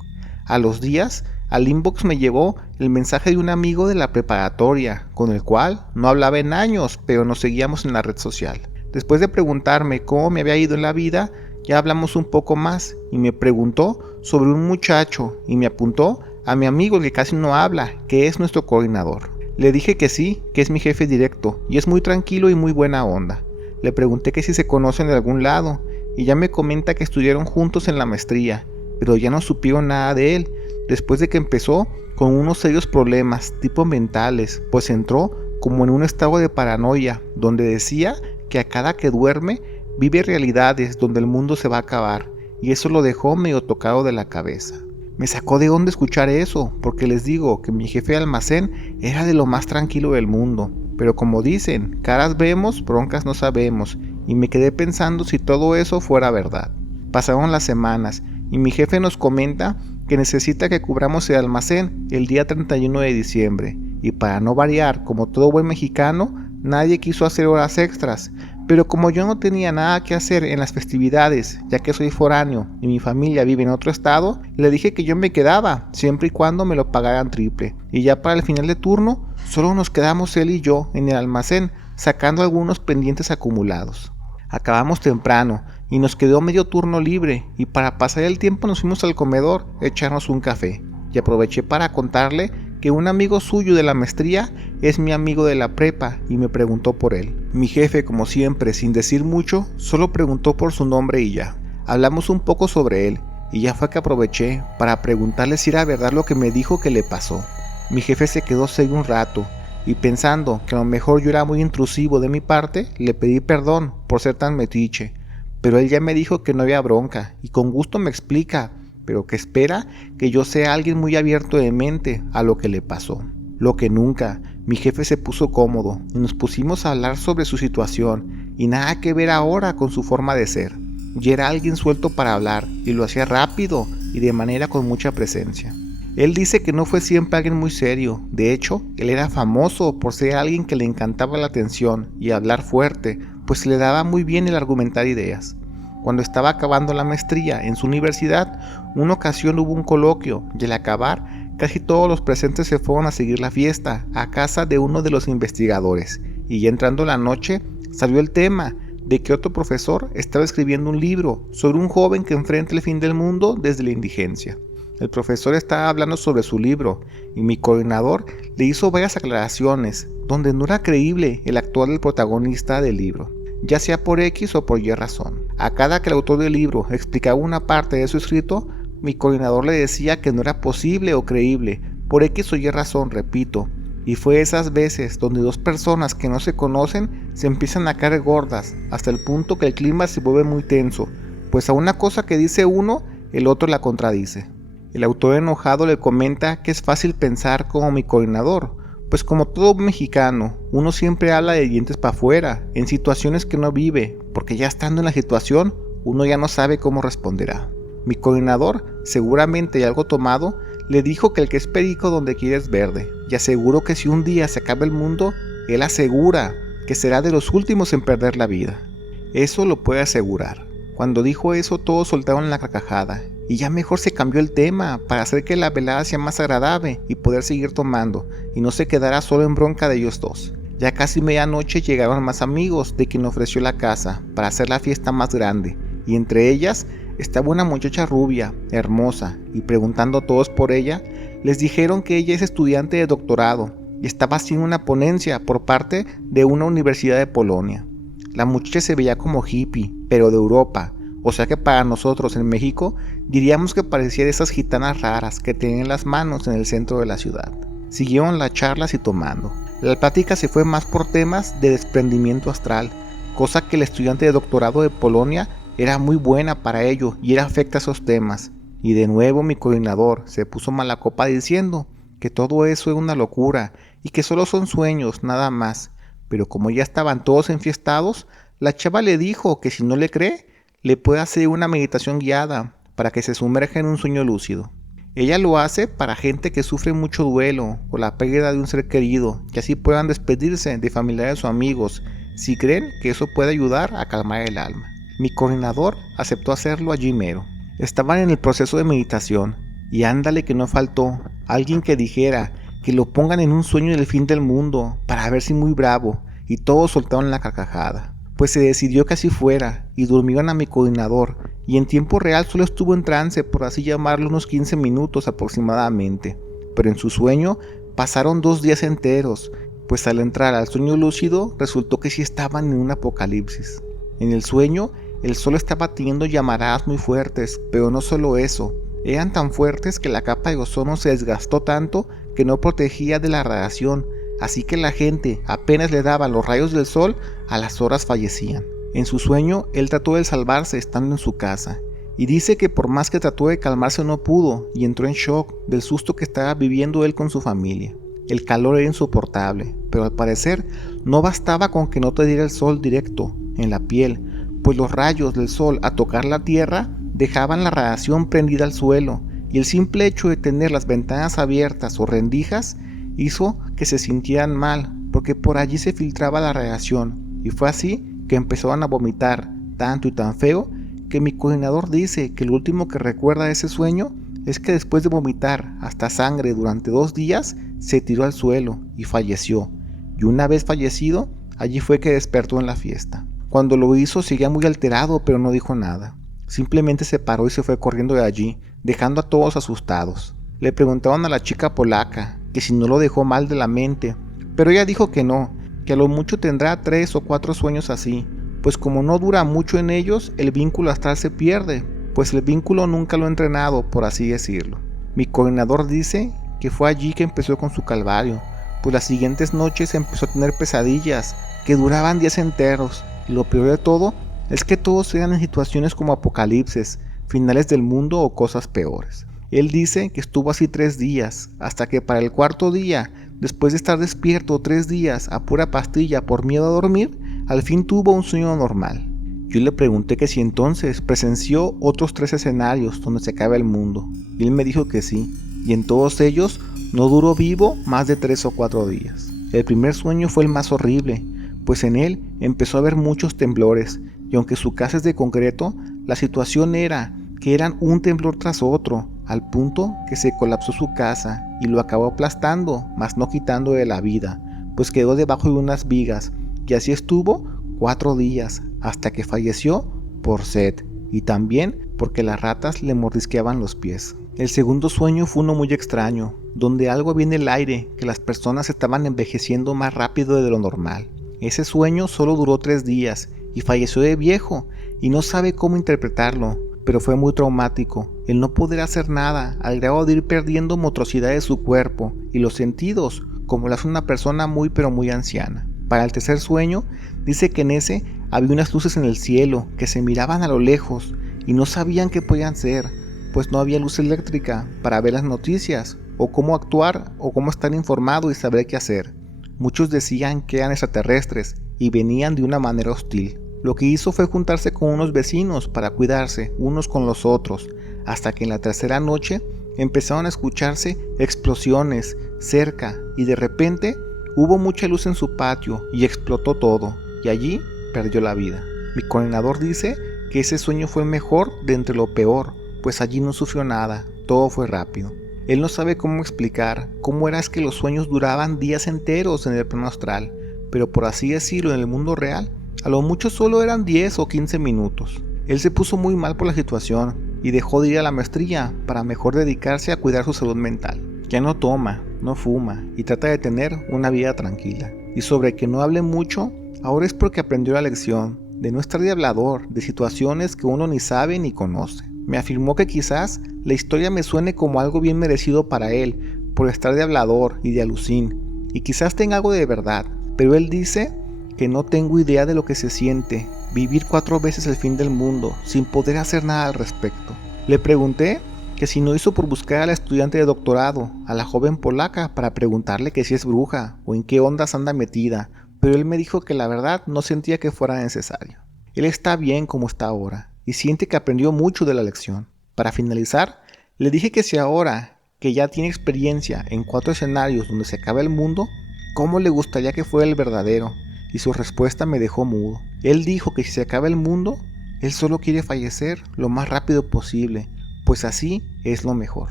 A los días, al inbox me llegó el mensaje de un amigo de la preparatoria, con el cual no hablaba en años, pero nos seguíamos en la red social. Después de preguntarme cómo me había ido en la vida, ya hablamos un poco más y me preguntó sobre un muchacho y me apuntó a mi amigo que casi no habla, que es nuestro coordinador. Le dije que sí, que es mi jefe directo y es muy tranquilo y muy buena onda. Le pregunté que si se conocen de algún lado y ya me comenta que estudiaron juntos en la maestría, pero ya no supieron nada de él después de que empezó con unos serios problemas tipo mentales, pues entró como en un estado de paranoia, donde decía que a cada que duerme vive realidades donde el mundo se va a acabar, y eso lo dejó medio tocado de la cabeza. Me sacó de onda escuchar eso, porque les digo que mi jefe de almacén era de lo más tranquilo del mundo, pero como dicen, caras vemos, broncas no sabemos, y me quedé pensando si todo eso fuera verdad. Pasaron las semanas, y mi jefe nos comenta que necesita que cubramos el almacén el día 31 de diciembre, y para no variar, como todo buen mexicano, nadie quiso hacer horas extras, pero como yo no tenía nada que hacer en las festividades, ya que soy foráneo y mi familia vive en otro estado, le dije que yo me quedaba, siempre y cuando me lo pagaran triple, y ya para el final de turno, solo nos quedamos él y yo en el almacén, sacando algunos pendientes acumulados. Acabamos temprano y nos quedó medio turno libre, y para pasar el tiempo nos fuimos al comedor a echarnos un café, y aproveché para contarle que un amigo suyo de la maestría es mi amigo de la prepa y me preguntó por él. Mi jefe, como siempre, sin decir mucho, solo preguntó por su nombre y ya. Hablamos un poco sobre él y ya fue que aproveché para preguntarle si era verdad lo que me dijo que le pasó. Mi jefe se quedó serio un rato y pensando que a lo mejor yo era muy intrusivo de mi parte, le pedí perdón por ser tan metiche, pero él ya me dijo que no había bronca y con gusto me explica, pero que espera que yo sea alguien muy abierto de mente a lo que le pasó. Lo que nunca, mi jefe se puso cómodo y nos pusimos a hablar sobre su situación y nada que ver ahora con su forma de ser. Y era alguien suelto para hablar y lo hacía rápido y de manera con mucha presencia. Él dice que no fue siempre alguien muy serio, de hecho, él era famoso por ser alguien que le encantaba la atención y hablar fuerte, pues se le daba muy bien el argumentar ideas. Cuando estaba acabando la maestría en su universidad, una ocasión hubo un coloquio y al acabar, casi todos los presentes se fueron a seguir la fiesta a casa de uno de los investigadores, y ya entrando la noche, salió el tema de que otro profesor estaba escribiendo un libro sobre un joven que enfrenta el fin del mundo desde la indigencia. El profesor estaba hablando sobre su libro y mi coordinador le hizo varias aclaraciones donde no era creíble el actuar del protagonista del libro, ya sea por X o por Y razón. A cada que el autor del libro explicaba una parte de su escrito, mi coordinador le decía que no era posible o creíble, por X o Y razón, repito, y fue esas veces donde dos personas que no se conocen se empiezan a caer gordas, hasta el punto que el clima se vuelve muy tenso, pues a una cosa que dice uno, el otro la contradice. El autor enojado le comenta que es fácil pensar como mi coordinador, pues como todo mexicano, uno siempre habla de dientes para afuera, en situaciones que no vive, porque ya estando en la situación, uno ya no sabe cómo responderá. Mi coordinador, seguramente algo tomado, le dijo que el que es perico donde quiere es verde, y aseguró que si un día se acaba el mundo, él asegura que será de los últimos en perder la vida. Eso lo puede asegurar. Cuando dijo eso, todos soltaron la carcajada, y ya mejor se cambió el tema para hacer que la velada sea más agradable y poder seguir tomando, y no se quedara solo en bronca de ellos dos. Ya casi medianoche llegaron más amigos de quien ofreció la casa para hacer la fiesta más grande, y entre ellas estaba una muchacha rubia, hermosa, y preguntando todos por ella, les dijeron que ella es estudiante de doctorado y estaba haciendo una ponencia por parte de una universidad de Polonia. La muchacha se veía como hippie, pero de Europa, o sea que para nosotros en México diríamos que parecía de esas gitanas raras que tienen las manos en el centro de la ciudad. Siguieron las charlas y tomando. La plática se fue más por temas de desprendimiento astral, cosa que el estudiante de doctorado de Polonia era muy buena para ello y era afecta a esos temas. Y de nuevo mi coordinador se puso mala copa diciendo que todo eso es una locura y que solo son sueños, nada más. Pero como ya estaban todos enfiestados, la chava le dijo que si no le cree, le puede hacer una meditación guiada para que se sumerja en un sueño lúcido. Ella lo hace para gente que sufre mucho duelo o la pérdida de un ser querido, que así puedan despedirse de familiares o amigos, si creen que eso puede ayudar a calmar el alma. Mi coordinador aceptó hacerlo allí mero. Estaban en el proceso de meditación, y ándale que no faltó alguien que dijera que lo pongan en un sueño del fin del mundo para ver si muy bravo, y todos soltaron la carcajada. Pues se decidió que así fuera, y durmieron a mi coordinador, y en tiempo real solo estuvo en trance, por así llamarlo, unos 15 minutos aproximadamente, pero en su sueño pasaron 2 días enteros, pues al entrar al sueño lúcido resultó que sí estaban en un apocalipsis. En el sueño, el sol estaba teniendo llamaradas muy fuertes, pero no solo eso, Eran tan fuertes que la capa de ozono se desgastó tanto que no protegía de la radiación, así que la gente, apenas le daban los rayos del sol, a las horas fallecían. En su sueño, él trató de salvarse estando en su casa, y dice que por más que trató de calmarse no pudo, y entró en shock del susto que estaba viviendo él con su familia. El calor era insoportable, pero al parecer no bastaba con que no te diera el sol directo en la piel, pues los rayos del sol a tocar la tierra dejaban la radiación prendida al suelo, y el simple hecho de tener las ventanas abiertas o rendijas hizo que se sintieran mal, porque por allí se filtraba la radiación, y fue así que empezaron a vomitar tanto y tan feo que mi coordinador dice que lo último que recuerda de ese sueño es que después de vomitar hasta sangre durante 2 días, se tiró al suelo y falleció, y una vez fallecido, allí fue que despertó en la fiesta. Cuando lo hizo seguía muy alterado, pero no dijo nada. Simplemente se paró y se fue corriendo de allí, dejando a todos asustados. Le preguntaron a la chica polaca que si no lo dejó mal de la mente, pero ella dijo que no, que a lo mucho tendrá 3 o 4 sueños así, pues como no dura mucho en ellos, el vínculo astral se pierde, pues el vínculo nunca lo ha entrenado, por así decirlo. Mi coordinador dice que fue allí que empezó con su calvario, pues las siguientes noches empezó a tener pesadillas que duraban días enteros, y lo peor de todo es que todos eran en situaciones como apocalipsis, finales del mundo o cosas peores. Él dice que estuvo así 3 días, hasta que para el 4.º día, después de estar despierto 3 días a pura pastilla por miedo a dormir, al fin tuvo un sueño normal. Yo le pregunté que si entonces presenció otros 3 escenarios donde se acaba el mundo, y él me dijo que sí, y en todos ellos no duró vivo más de 3 o 4 días. El primer sueño fue el más horrible, pues en él empezó a haber muchos temblores, y aunque su casa es de concreto, la situación era que eran un temblor tras otro, al punto que se colapsó su casa y lo acabó aplastando, mas no quitándole la vida, pues quedó debajo de unas vigas, y así estuvo 4 días, hasta que falleció por sed, y también porque las ratas le mordisqueaban los pies. El segundo sueño fue uno muy extraño, donde algo había en el aire, que las personas estaban envejeciendo más rápido de lo normal. Ese sueño solo duró 3 días, y falleció de viejo, y no sabe cómo interpretarlo, pero fue muy traumático, el no poder hacer nada, al grado de ir perdiendo motricidad de su cuerpo, y los sentidos, como lo hace una persona muy pero muy anciana. Para el tercer sueño, dice que en ese había unas luces en el cielo, que se miraban a lo lejos, y no sabían qué podían ser, pues no había luz eléctrica para ver las noticias, o cómo actuar, o cómo estar informado y saber qué hacer. Muchos decían que eran extraterrestres, y venían de una manera hostil. Lo que hizo fue juntarse con unos vecinos para cuidarse unos con los otros, hasta que en la tercera noche empezaron a escucharse explosiones cerca, y de repente hubo mucha luz en su patio y explotó todo, y allí perdió la vida. Mi coordinador dice que ese sueño fue el mejor de entre lo peor, pues allí no sufrió nada, todo fue rápido. Él no sabe cómo explicar cómo era que los sueños duraban días enteros en el plano astral, pero por así decirlo en el mundo real, a lo mucho solo eran 10 o 15 minutos. Él se puso muy mal por la situación y dejó de ir a la maestría para mejor dedicarse a cuidar su salud mental. Ya no toma, no fuma y trata de tener una vida tranquila. Y sobre que no hable mucho, ahora es porque aprendió la lección de no estar de hablador de situaciones que uno ni sabe ni conoce. Me afirmó que quizás la historia me suene como algo bien merecido para él por estar de hablador y de alucín, y quizás tenga algo de verdad, pero él dice que no tengo idea de lo que se siente vivir 4 veces el fin del mundo sin poder hacer nada al respecto. Le pregunté que si no hizo por buscar a la estudiante de doctorado, a la joven polaca, para preguntarle que si es bruja o en qué ondas anda metida, pero él me dijo que la verdad no sentía que fuera necesario. Él está bien como está ahora y siente que aprendió mucho de la lección. Para finalizar, le dije que si ahora que ya tiene experiencia en 4 escenarios donde se acaba el mundo, ¿cómo le gustaría que fuera el verdadero? Y su respuesta me dejó mudo. Él dijo que si se acaba el mundo, él solo quiere fallecer lo más rápido posible, pues así es lo mejor.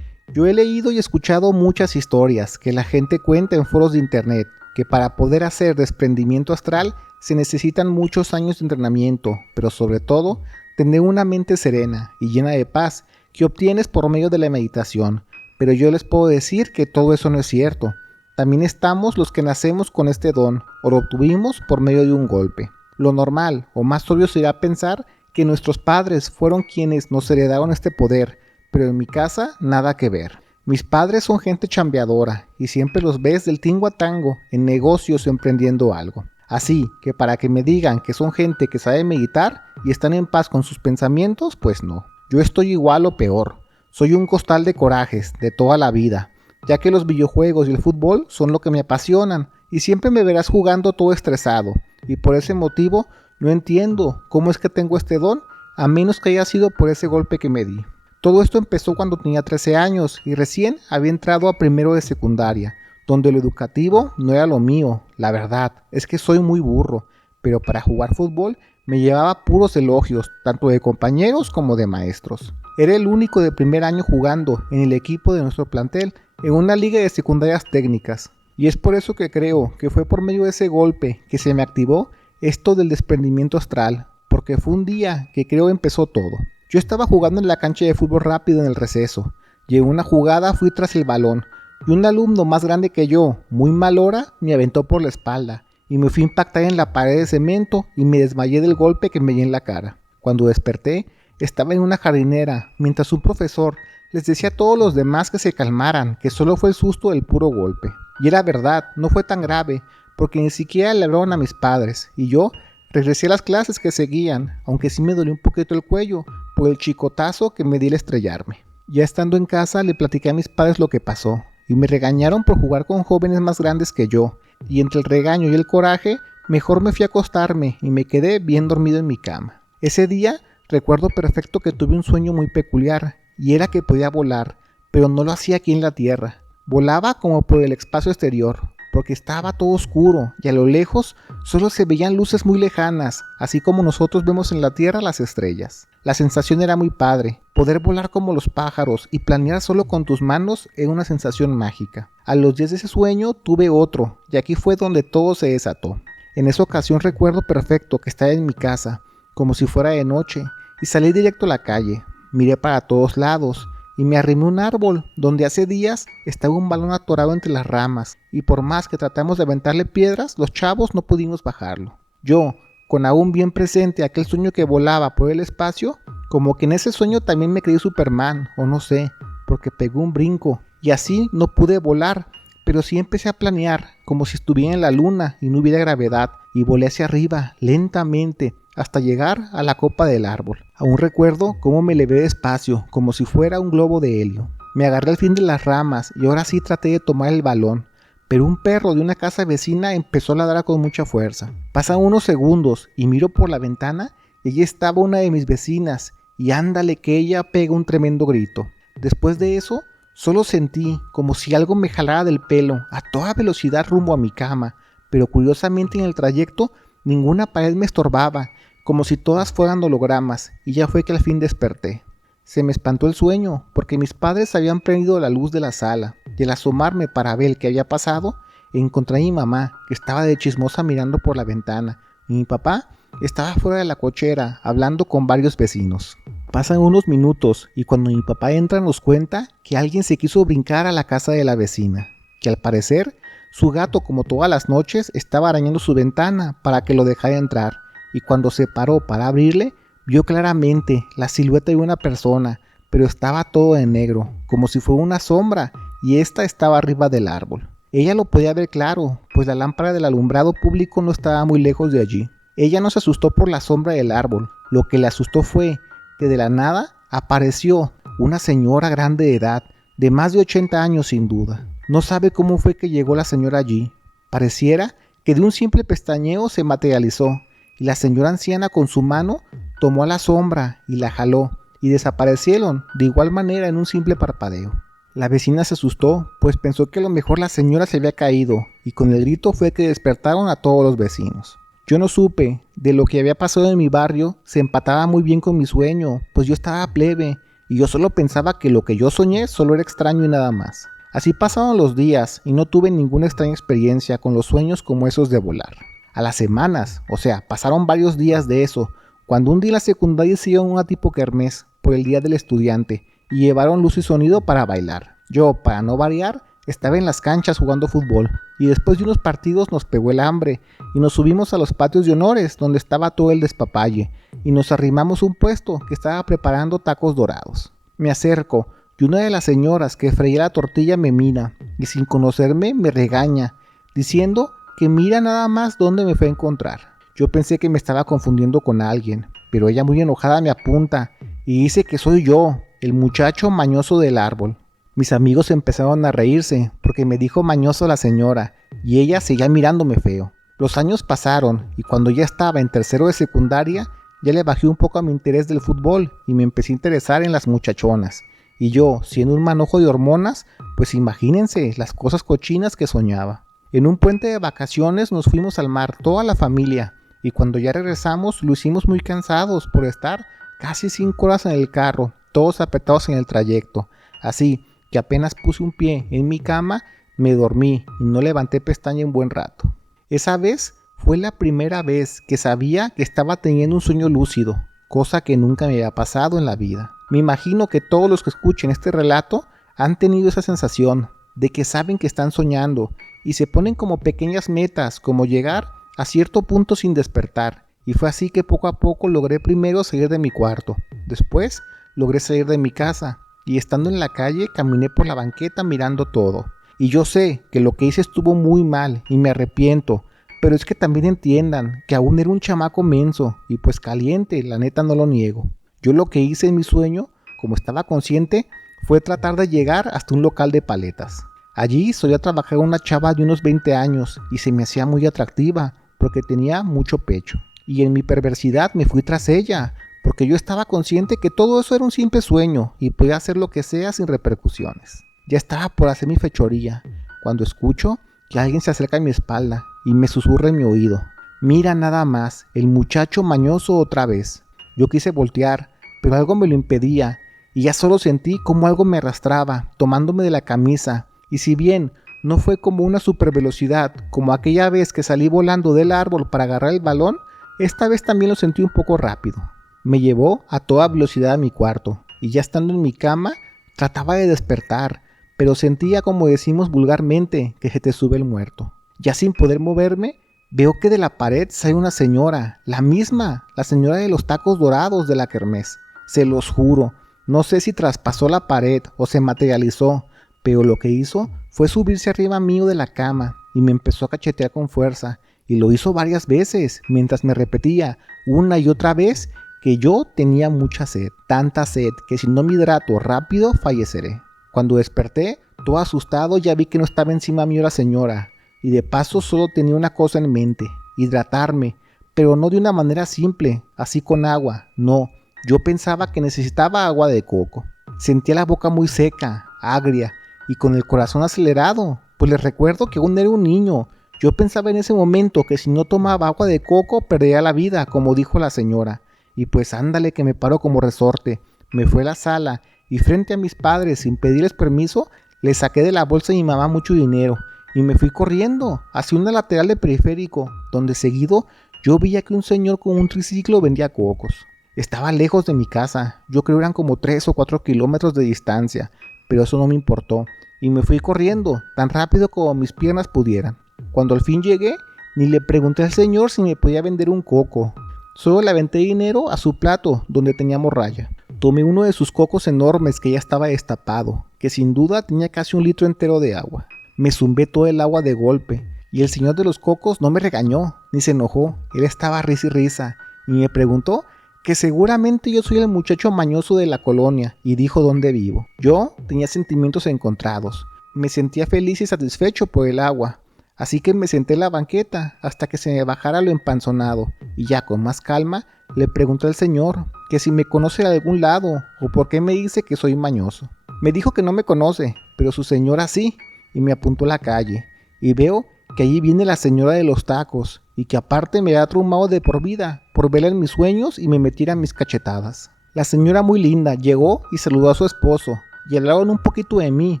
Yo he leído y escuchado muchas historias que la gente cuenta en foros de internet, que para poder hacer desprendimiento astral se necesitan muchos años de entrenamiento, pero sobre todo tener una mente serena y llena de paz que obtienes por medio de la meditación, Pero yo les puedo decir que todo eso no es cierto. También estamos los que nacemos con este don, o lo obtuvimos por medio de un golpe. Lo normal o más obvio sería pensar que nuestros padres fueron quienes nos heredaron este poder, pero en mi casa nada que ver. Mis padres son gente chambeadora y siempre los ves del tingo a tango en negocios o emprendiendo algo. Así que para que me digan que son gente que sabe meditar y están en paz con sus pensamientos, pues no. Yo estoy igual o peor. Soy un costal de corajes de toda la vida, ya que los videojuegos y el fútbol son lo que me apasionan y siempre me verás jugando todo estresado, y por ese motivo no entiendo cómo es que tengo este don, a menos que haya sido por ese golpe que me di. Todo esto empezó cuando tenía 13 años y recién había entrado a primero de secundaria, donde lo educativo no era lo mío. La verdad es que soy muy burro, pero para jugar fútbol me llevaba puros elogios, tanto de compañeros como de maestros. Era el único de primer año jugando en el equipo de nuestro plantel en una liga de secundarias técnicas. Y es por eso que creo que fue por medio de ese golpe que se me activó esto del desprendimiento astral, porque fue un día que creo empezó todo. Yo estaba jugando en la cancha de fútbol rápido en el receso, y en una jugada fui tras el balón, y un alumno más grande que yo, muy mal hora, me aventó por la espalda, y me fui a impactar en la pared de cemento y me desmayé del golpe que me di en la cara. Cuando desperté, estaba en una jardinera, mientras un profesor les decía a todos los demás que se calmaran, que solo fue el susto del puro golpe. Y era verdad, no fue tan grave, porque ni siquiera le hablaron a mis padres, y yo regresé a las clases que seguían, aunque sí me dolió un poquito el cuello por el chicotazo que me di al estrellarme. Ya estando en casa le platiqué a mis padres lo que pasó, y me regañaron por jugar con jóvenes más grandes que yo, y entre el regaño y el coraje, mejor me fui a acostarme y me quedé bien dormido en mi cama. Ese día recuerdo perfecto que tuve un sueño muy peculiar, y era que podía volar, pero no lo hacía aquí en la tierra. Volaba como por el espacio exterior, porque estaba todo oscuro y a lo lejos solo se veían luces muy lejanas, así como nosotros vemos en la tierra las estrellas. La sensación era muy padre, poder volar como los pájaros y planear solo con tus manos era una sensación mágica. A los días de ese sueño tuve otro, y aquí fue donde todo se desató. En esa ocasión recuerdo perfecto que estaba en mi casa, como si fuera de noche, y salí directo a la calle. Miré para todos lados y me arrimé a un árbol donde hace días estaba un balón atorado entre las ramas, y por más que tratamos de aventarle piedras, los chavos no pudimos bajarlo. Yo, con aún bien presente aquel sueño que volaba por el espacio, como que en ese sueño también me creí Superman, o no sé, porque pegó un brinco, y así no pude volar, pero sí empecé a planear, como si estuviera en la luna y no hubiera gravedad, y volé hacia arriba, lentamente, hasta llegar a la copa del árbol. Aún recuerdo cómo me elevé despacio, como si fuera un globo de helio. Me agarré al fin de las ramas y ahora sí traté de tomar el balón, pero un perro de una casa vecina empezó a ladrar con mucha fuerza. Pasan unos segundos y miro por la ventana y allí estaba una de mis vecinas, y ándale que ella pega un tremendo grito. Después de eso, solo sentí como si algo me jalara del pelo a toda velocidad rumbo a mi cama, pero curiosamente en el trayecto ninguna pared me estorbaba, como si todas fueran hologramas, y ya fue que al fin desperté. Se me espantó el sueño, porque mis padres habían prendido la luz de la sala, y al asomarme para ver qué había pasado, encontré a mi mamá, que estaba de chismosa mirando por la ventana, y mi papá estaba fuera de la cochera, hablando con varios vecinos. Pasan unos minutos, y cuando mi papá entra nos cuenta que alguien se quiso brincar a la casa de la vecina, que al parecer su gato, como todas las noches, estaba arañando su ventana para que lo dejara entrar, y cuando se paró para abrirle, vio claramente la silueta de una persona, pero estaba todo en negro, como si fuera una sombra, y esta estaba arriba del árbol. Ella lo podía ver claro, pues la lámpara del alumbrado público no estaba muy lejos de allí. Ella no se asustó por la sombra del árbol, lo que le asustó fue que de la nada apareció una señora grande de edad, de más de 80 años sin duda. No sabe cómo fue que llegó la señora allí. Pareciera que de un simple pestañeo se materializó, y la señora anciana con su mano tomó a la sombra y la jaló, y desaparecieron de igual manera en un simple parpadeo. La vecina se asustó, pues pensó que a lo mejor la señora se había caído, y con el grito fue que despertaron a todos los vecinos. Yo no supe de lo que había pasado en mi barrio, se empataba muy bien con mi sueño, pues yo estaba plebe, y yo solo pensaba que lo que yo soñé solo era extraño y nada más. Así pasaron los días y no tuve ninguna extraña experiencia con los sueños como esos de volar. A las semanas, o sea, pasaron varios días de eso, cuando un día en la secundaria hicieron una tipo kermés por el día del estudiante y llevaron luz y sonido para bailar. Yo, para no variar, estaba en las canchas jugando fútbol, y después de unos partidos nos pegó el hambre, y nos subimos a los patios de honores, donde estaba todo el despapalle, y nos arrimamos un puesto que estaba preparando tacos dorados. Me acerco, y una de las señoras que freía la tortilla me mira, y sin conocerme me regaña, diciendo que mira nada más dónde me fue a encontrar. Yo pensé que me estaba confundiendo con alguien, pero ella muy enojada me apunta, y dice que soy yo, el muchacho mañoso del árbol. Mis amigos empezaron a reírse porque me dijo mañoso la señora y ella seguía mirándome feo. Los años pasaron y cuando ya estaba en tercero de secundaria ya le bajé un poco a mi interés del fútbol y me empecé a interesar en las muchachonas. Y yo, siendo un manojo de hormonas, pues imagínense las cosas cochinas que soñaba. En un puente de vacaciones nos fuimos al mar toda la familia y cuando ya regresamos lo hicimos muy cansados por estar casi 5 horas en el carro, todos apretados en el trayecto. Así que apenas puse un pie en mi cama, me dormí y no levanté pestaña en buen rato. Esa vez fue la primera vez que sabía que estaba teniendo un sueño lúcido, cosa que nunca me había pasado en la vida. Me imagino que todos los que escuchen este relato han tenido esa sensación de que saben que están soñando y se ponen como pequeñas metas, como llegar a cierto punto sin despertar. Y fue así que poco a poco logré primero salir de mi cuarto, después logré salir de mi casa. Y estando en la calle caminé por la banqueta mirando todo. Y yo sé que lo que hice estuvo muy mal y me arrepiento, pero es que también entiendan que aún era un chamaco menso y pues caliente, la neta no lo niego. Yo lo que hice en mi sueño, como estaba consciente, fue tratar de llegar hasta un local de paletas. Allí solía trabajar una chava de unos 20 años y se me hacía muy atractiva porque tenía mucho pecho. Y en mi perversidad me fui tras ella, porque yo estaba consciente que todo eso era un simple sueño y podía hacer lo que sea sin repercusiones. Ya estaba por hacer mi fechoría, cuando escucho que alguien se acerca a mi espalda y me susurra en mi oído. Mira nada más, el muchacho mañoso otra vez. Yo quise voltear, pero algo me lo impedía y ya solo sentí como algo me arrastraba, tomándome de la camisa. Y si bien no fue como una supervelocidad, como aquella vez que salí volando del árbol para agarrar el balón, esta vez también lo sentí un poco rápido. Me llevó a toda velocidad a mi cuarto y ya estando en mi cama trataba de despertar, pero sentía como decimos vulgarmente que se te sube el muerto. Ya sin poder moverme, veo que de la pared sale una señora, la misma, la señora de los tacos dorados de la kermés. Se los juro, no sé si traspasó la pared o se materializó, pero lo que hizo fue subirse arriba mío de la cama y me empezó a cachetear con fuerza y lo hizo varias veces mientras me repetía una y otra vez que yo tenía mucha sed, tanta sed que si no me hidrato rápido falleceré. Cuando desperté, todo asustado, ya vi que no estaba encima mío la señora y de paso solo tenía una cosa en mente, hidratarme, pero no de una manera simple, así con agua, no, yo pensaba que necesitaba agua de coco. Sentía la boca muy seca, agria y con el corazón acelerado, pues les recuerdo que aún era un niño. Yo pensaba en ese momento que si no tomaba agua de coco perdería la vida, como dijo la señora. Y pues ándale que me paro como resorte, me fui a la sala y frente a mis padres sin pedirles permiso, les saqué de la bolsa de mi mamá mucho dinero y me fui corriendo hacia una lateral de periférico, donde seguido yo veía que un señor con un triciclo vendía cocos. Estaba lejos de mi casa, yo creo eran como 3 o 4 kilómetros de distancia, pero eso no me importó y me fui corriendo tan rápido como mis piernas pudieran. Cuando al fin llegué, ni le pregunté al señor si me podía vender un coco. Solo le aventé dinero a su plato donde tenía morralla. Tomé uno de sus cocos enormes que ya estaba destapado, que sin duda tenía casi 1 litro entero de agua. Me zumbé todo el agua de golpe y el señor de los cocos no me regañó ni se enojó. Él estaba risa y risa y me preguntó que seguramente yo soy el muchacho mañoso de la colonia y dijo dónde vivo. Yo tenía sentimientos encontrados. Me sentía feliz y satisfecho por el agua. Así que me senté en la banqueta hasta que se me bajara lo empanzonado y ya con más calma le pregunté al señor que si me conoce de algún lado o por qué me dice que soy mañoso. Me dijo que no me conoce, pero su señora sí, y me apuntó a la calle y veo que allí viene la señora de los tacos y que aparte me ha traumado de por vida por verla en mis sueños y me metiera mis cachetadas. La señora muy linda llegó y saludó a su esposo y hablaron un poquito de mí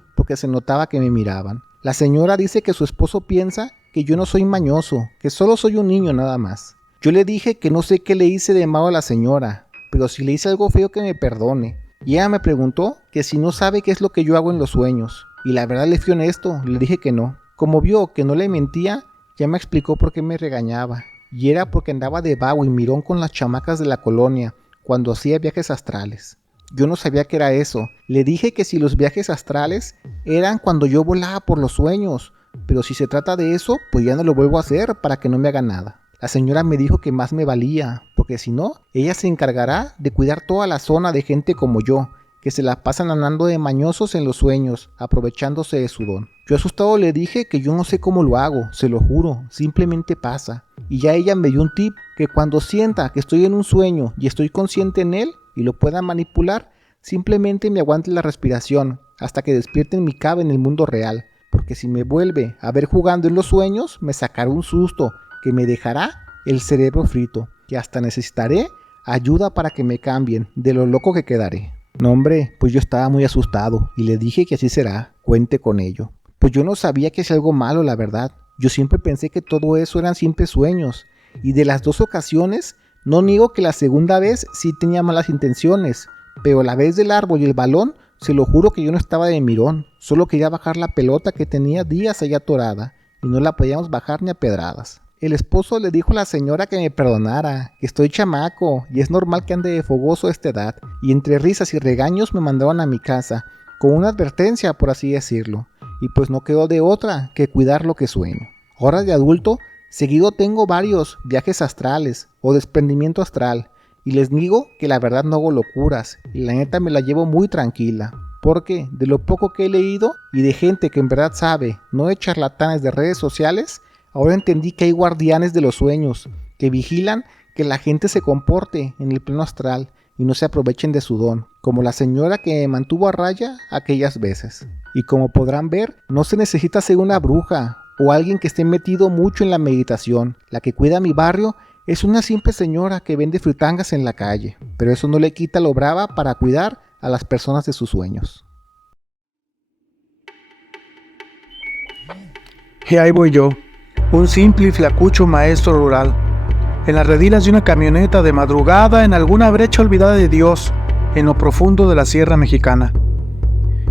porque se notaba que me miraban. La señora dice que su esposo piensa que yo no soy mañoso, que solo soy un niño nada más. Yo le dije que no sé qué le hice de malo a la señora, pero si le hice algo feo que me perdone. Y ella me preguntó que si no sabe qué es lo que yo hago en los sueños. Y la verdad le fui honesto, le dije que no. Como vio que no le mentía, ya me explicó por qué me regañaba. Y era porque andaba de vago y mirón con las chamacas de la colonia cuando hacía viajes astrales. Yo no sabía qué era eso. Le dije que si los viajes astrales eran cuando yo volaba por los sueños, pero si se trata de eso, pues ya no lo vuelvo a hacer para que no me haga nada. La señora me dijo que más me valía, porque si no, ella se encargará de cuidar toda la zona de gente como yo, que se la pasan andando de mañosos en los sueños, aprovechándose de su don. Yo asustado le dije que yo no sé cómo lo hago, se lo juro, simplemente pasa. Y ya ella me dio un tip, que cuando sienta que estoy en un sueño y estoy consciente en él, y lo pueda manipular, simplemente me aguante la respiración, hasta que despierte en mi cama en el mundo real, porque si me vuelve a ver jugando en los sueños, me sacará un susto, que me dejará el cerebro frito, que hasta necesitaré ayuda para que me cambien, de lo loco que quedaré. No hombre, pues yo estaba muy asustado y le dije que así será, cuente con ello. Pues yo no sabía que es algo malo, la verdad. Yo siempre pensé que todo eso eran simples sueños, y de las 2 ocasiones, no niego que la segunda vez sí tenía malas intenciones, pero la vez del árbol y el balón, se lo juro que yo no estaba de mirón, solo quería bajar la pelota que tenía días allá atorada, y no la podíamos bajar ni a pedradas. El esposo le dijo a la señora que me perdonara, que estoy chamaco y es normal que ande de fogoso a esta edad, y entre risas y regaños me mandaron a mi casa, con una advertencia por así decirlo, y pues no quedó de otra que cuidar lo que sueño. Ahora de adulto, seguido tengo varios viajes astrales o desprendimiento astral, y les digo que la verdad no hago locuras, y la neta me la llevo muy tranquila, porque de lo poco que he leído y de gente que en verdad sabe, no de charlatanes de redes sociales, ahora entendí que hay guardianes de los sueños, que vigilan que la gente se comporte en el plano astral y no se aprovechen de su don, como la señora que me mantuvo a raya aquellas veces. Y como podrán ver, no se necesita ser una bruja o alguien que esté metido mucho en la meditación. La que cuida mi barrio es una simple señora que vende fritangas en la calle, pero eso no le quita lo brava para cuidar a las personas de sus sueños. Y ahí voy yo, un simple y flacucho maestro rural, en las redilas de una camioneta de madrugada en alguna brecha olvidada de Dios, en lo profundo de la Sierra Mexicana.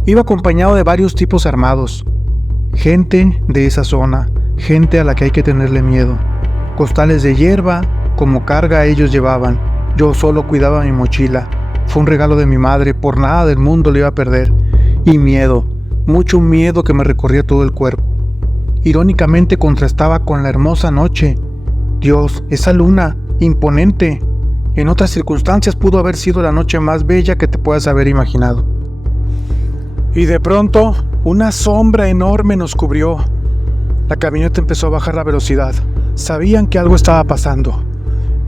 Iba acompañado de varios tipos armados, gente de esa zona, gente a la que hay que tenerle miedo. Costales de hierba, como carga ellos llevaban, yo solo cuidaba mi mochila. Fue un regalo de mi madre, por nada del mundo lo iba a perder. Y miedo, mucho miedo que me recorría todo el cuerpo. Irónicamente contrastaba con la hermosa noche. Dios, esa luna, imponente. En otras circunstancias pudo haber sido la noche más bella que te puedas haber imaginado. Y de pronto, una sombra enorme nos cubrió. La camioneta empezó a bajar la velocidad. Sabían que algo estaba pasando.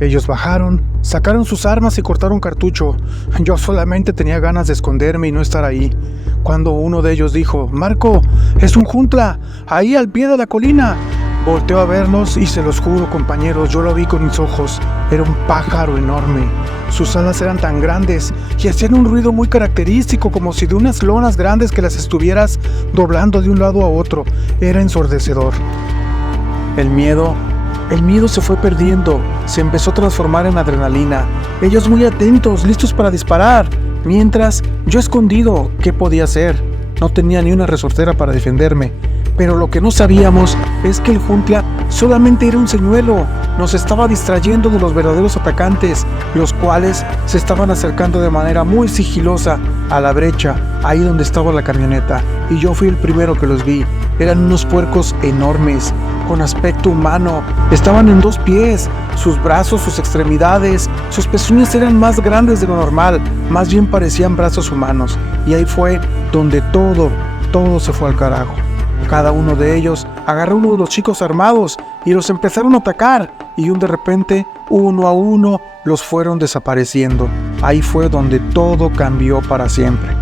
Ellos bajaron, sacaron sus armas y cortaron cartucho. Yo solamente tenía ganas de esconderme y no estar ahí, cuando uno de ellos dijo: «Marco, es un juntla, ahí al pie de la colina». Volteo a verlos y se los juro, compañeros, yo lo vi con mis ojos. Era un pájaro enorme. Sus alas eran tan grandes y hacían un ruido muy característico, como si de unas lonas grandes que las estuvieras doblando de un lado a otro. Era ensordecedor. El miedo se fue perdiendo, se empezó a transformar en adrenalina. Ellos muy atentos, listos para disparar. Mientras, yo escondido, ¿qué podía hacer? No tenía ni una resortera para defenderme. Pero lo que no sabíamos es que el Juntla solamente era un señuelo. Nos estaba distrayendo de los verdaderos atacantes, los cuales se estaban acercando de manera muy sigilosa a la brecha, ahí donde estaba la camioneta. Y yo fui el primero que los vi. Eran unos puercos enormes, con aspecto humano. Estaban en 2 pies, sus brazos, sus extremidades, sus pezuñas eran más grandes de lo normal, más bien parecían brazos humanos. Y ahí fue donde todo se fue al carajo. Cada uno de ellos agarró uno de los chicos armados y los empezaron a atacar, y de repente, uno a uno, los fueron desapareciendo. Ahí fue donde todo cambió para siempre.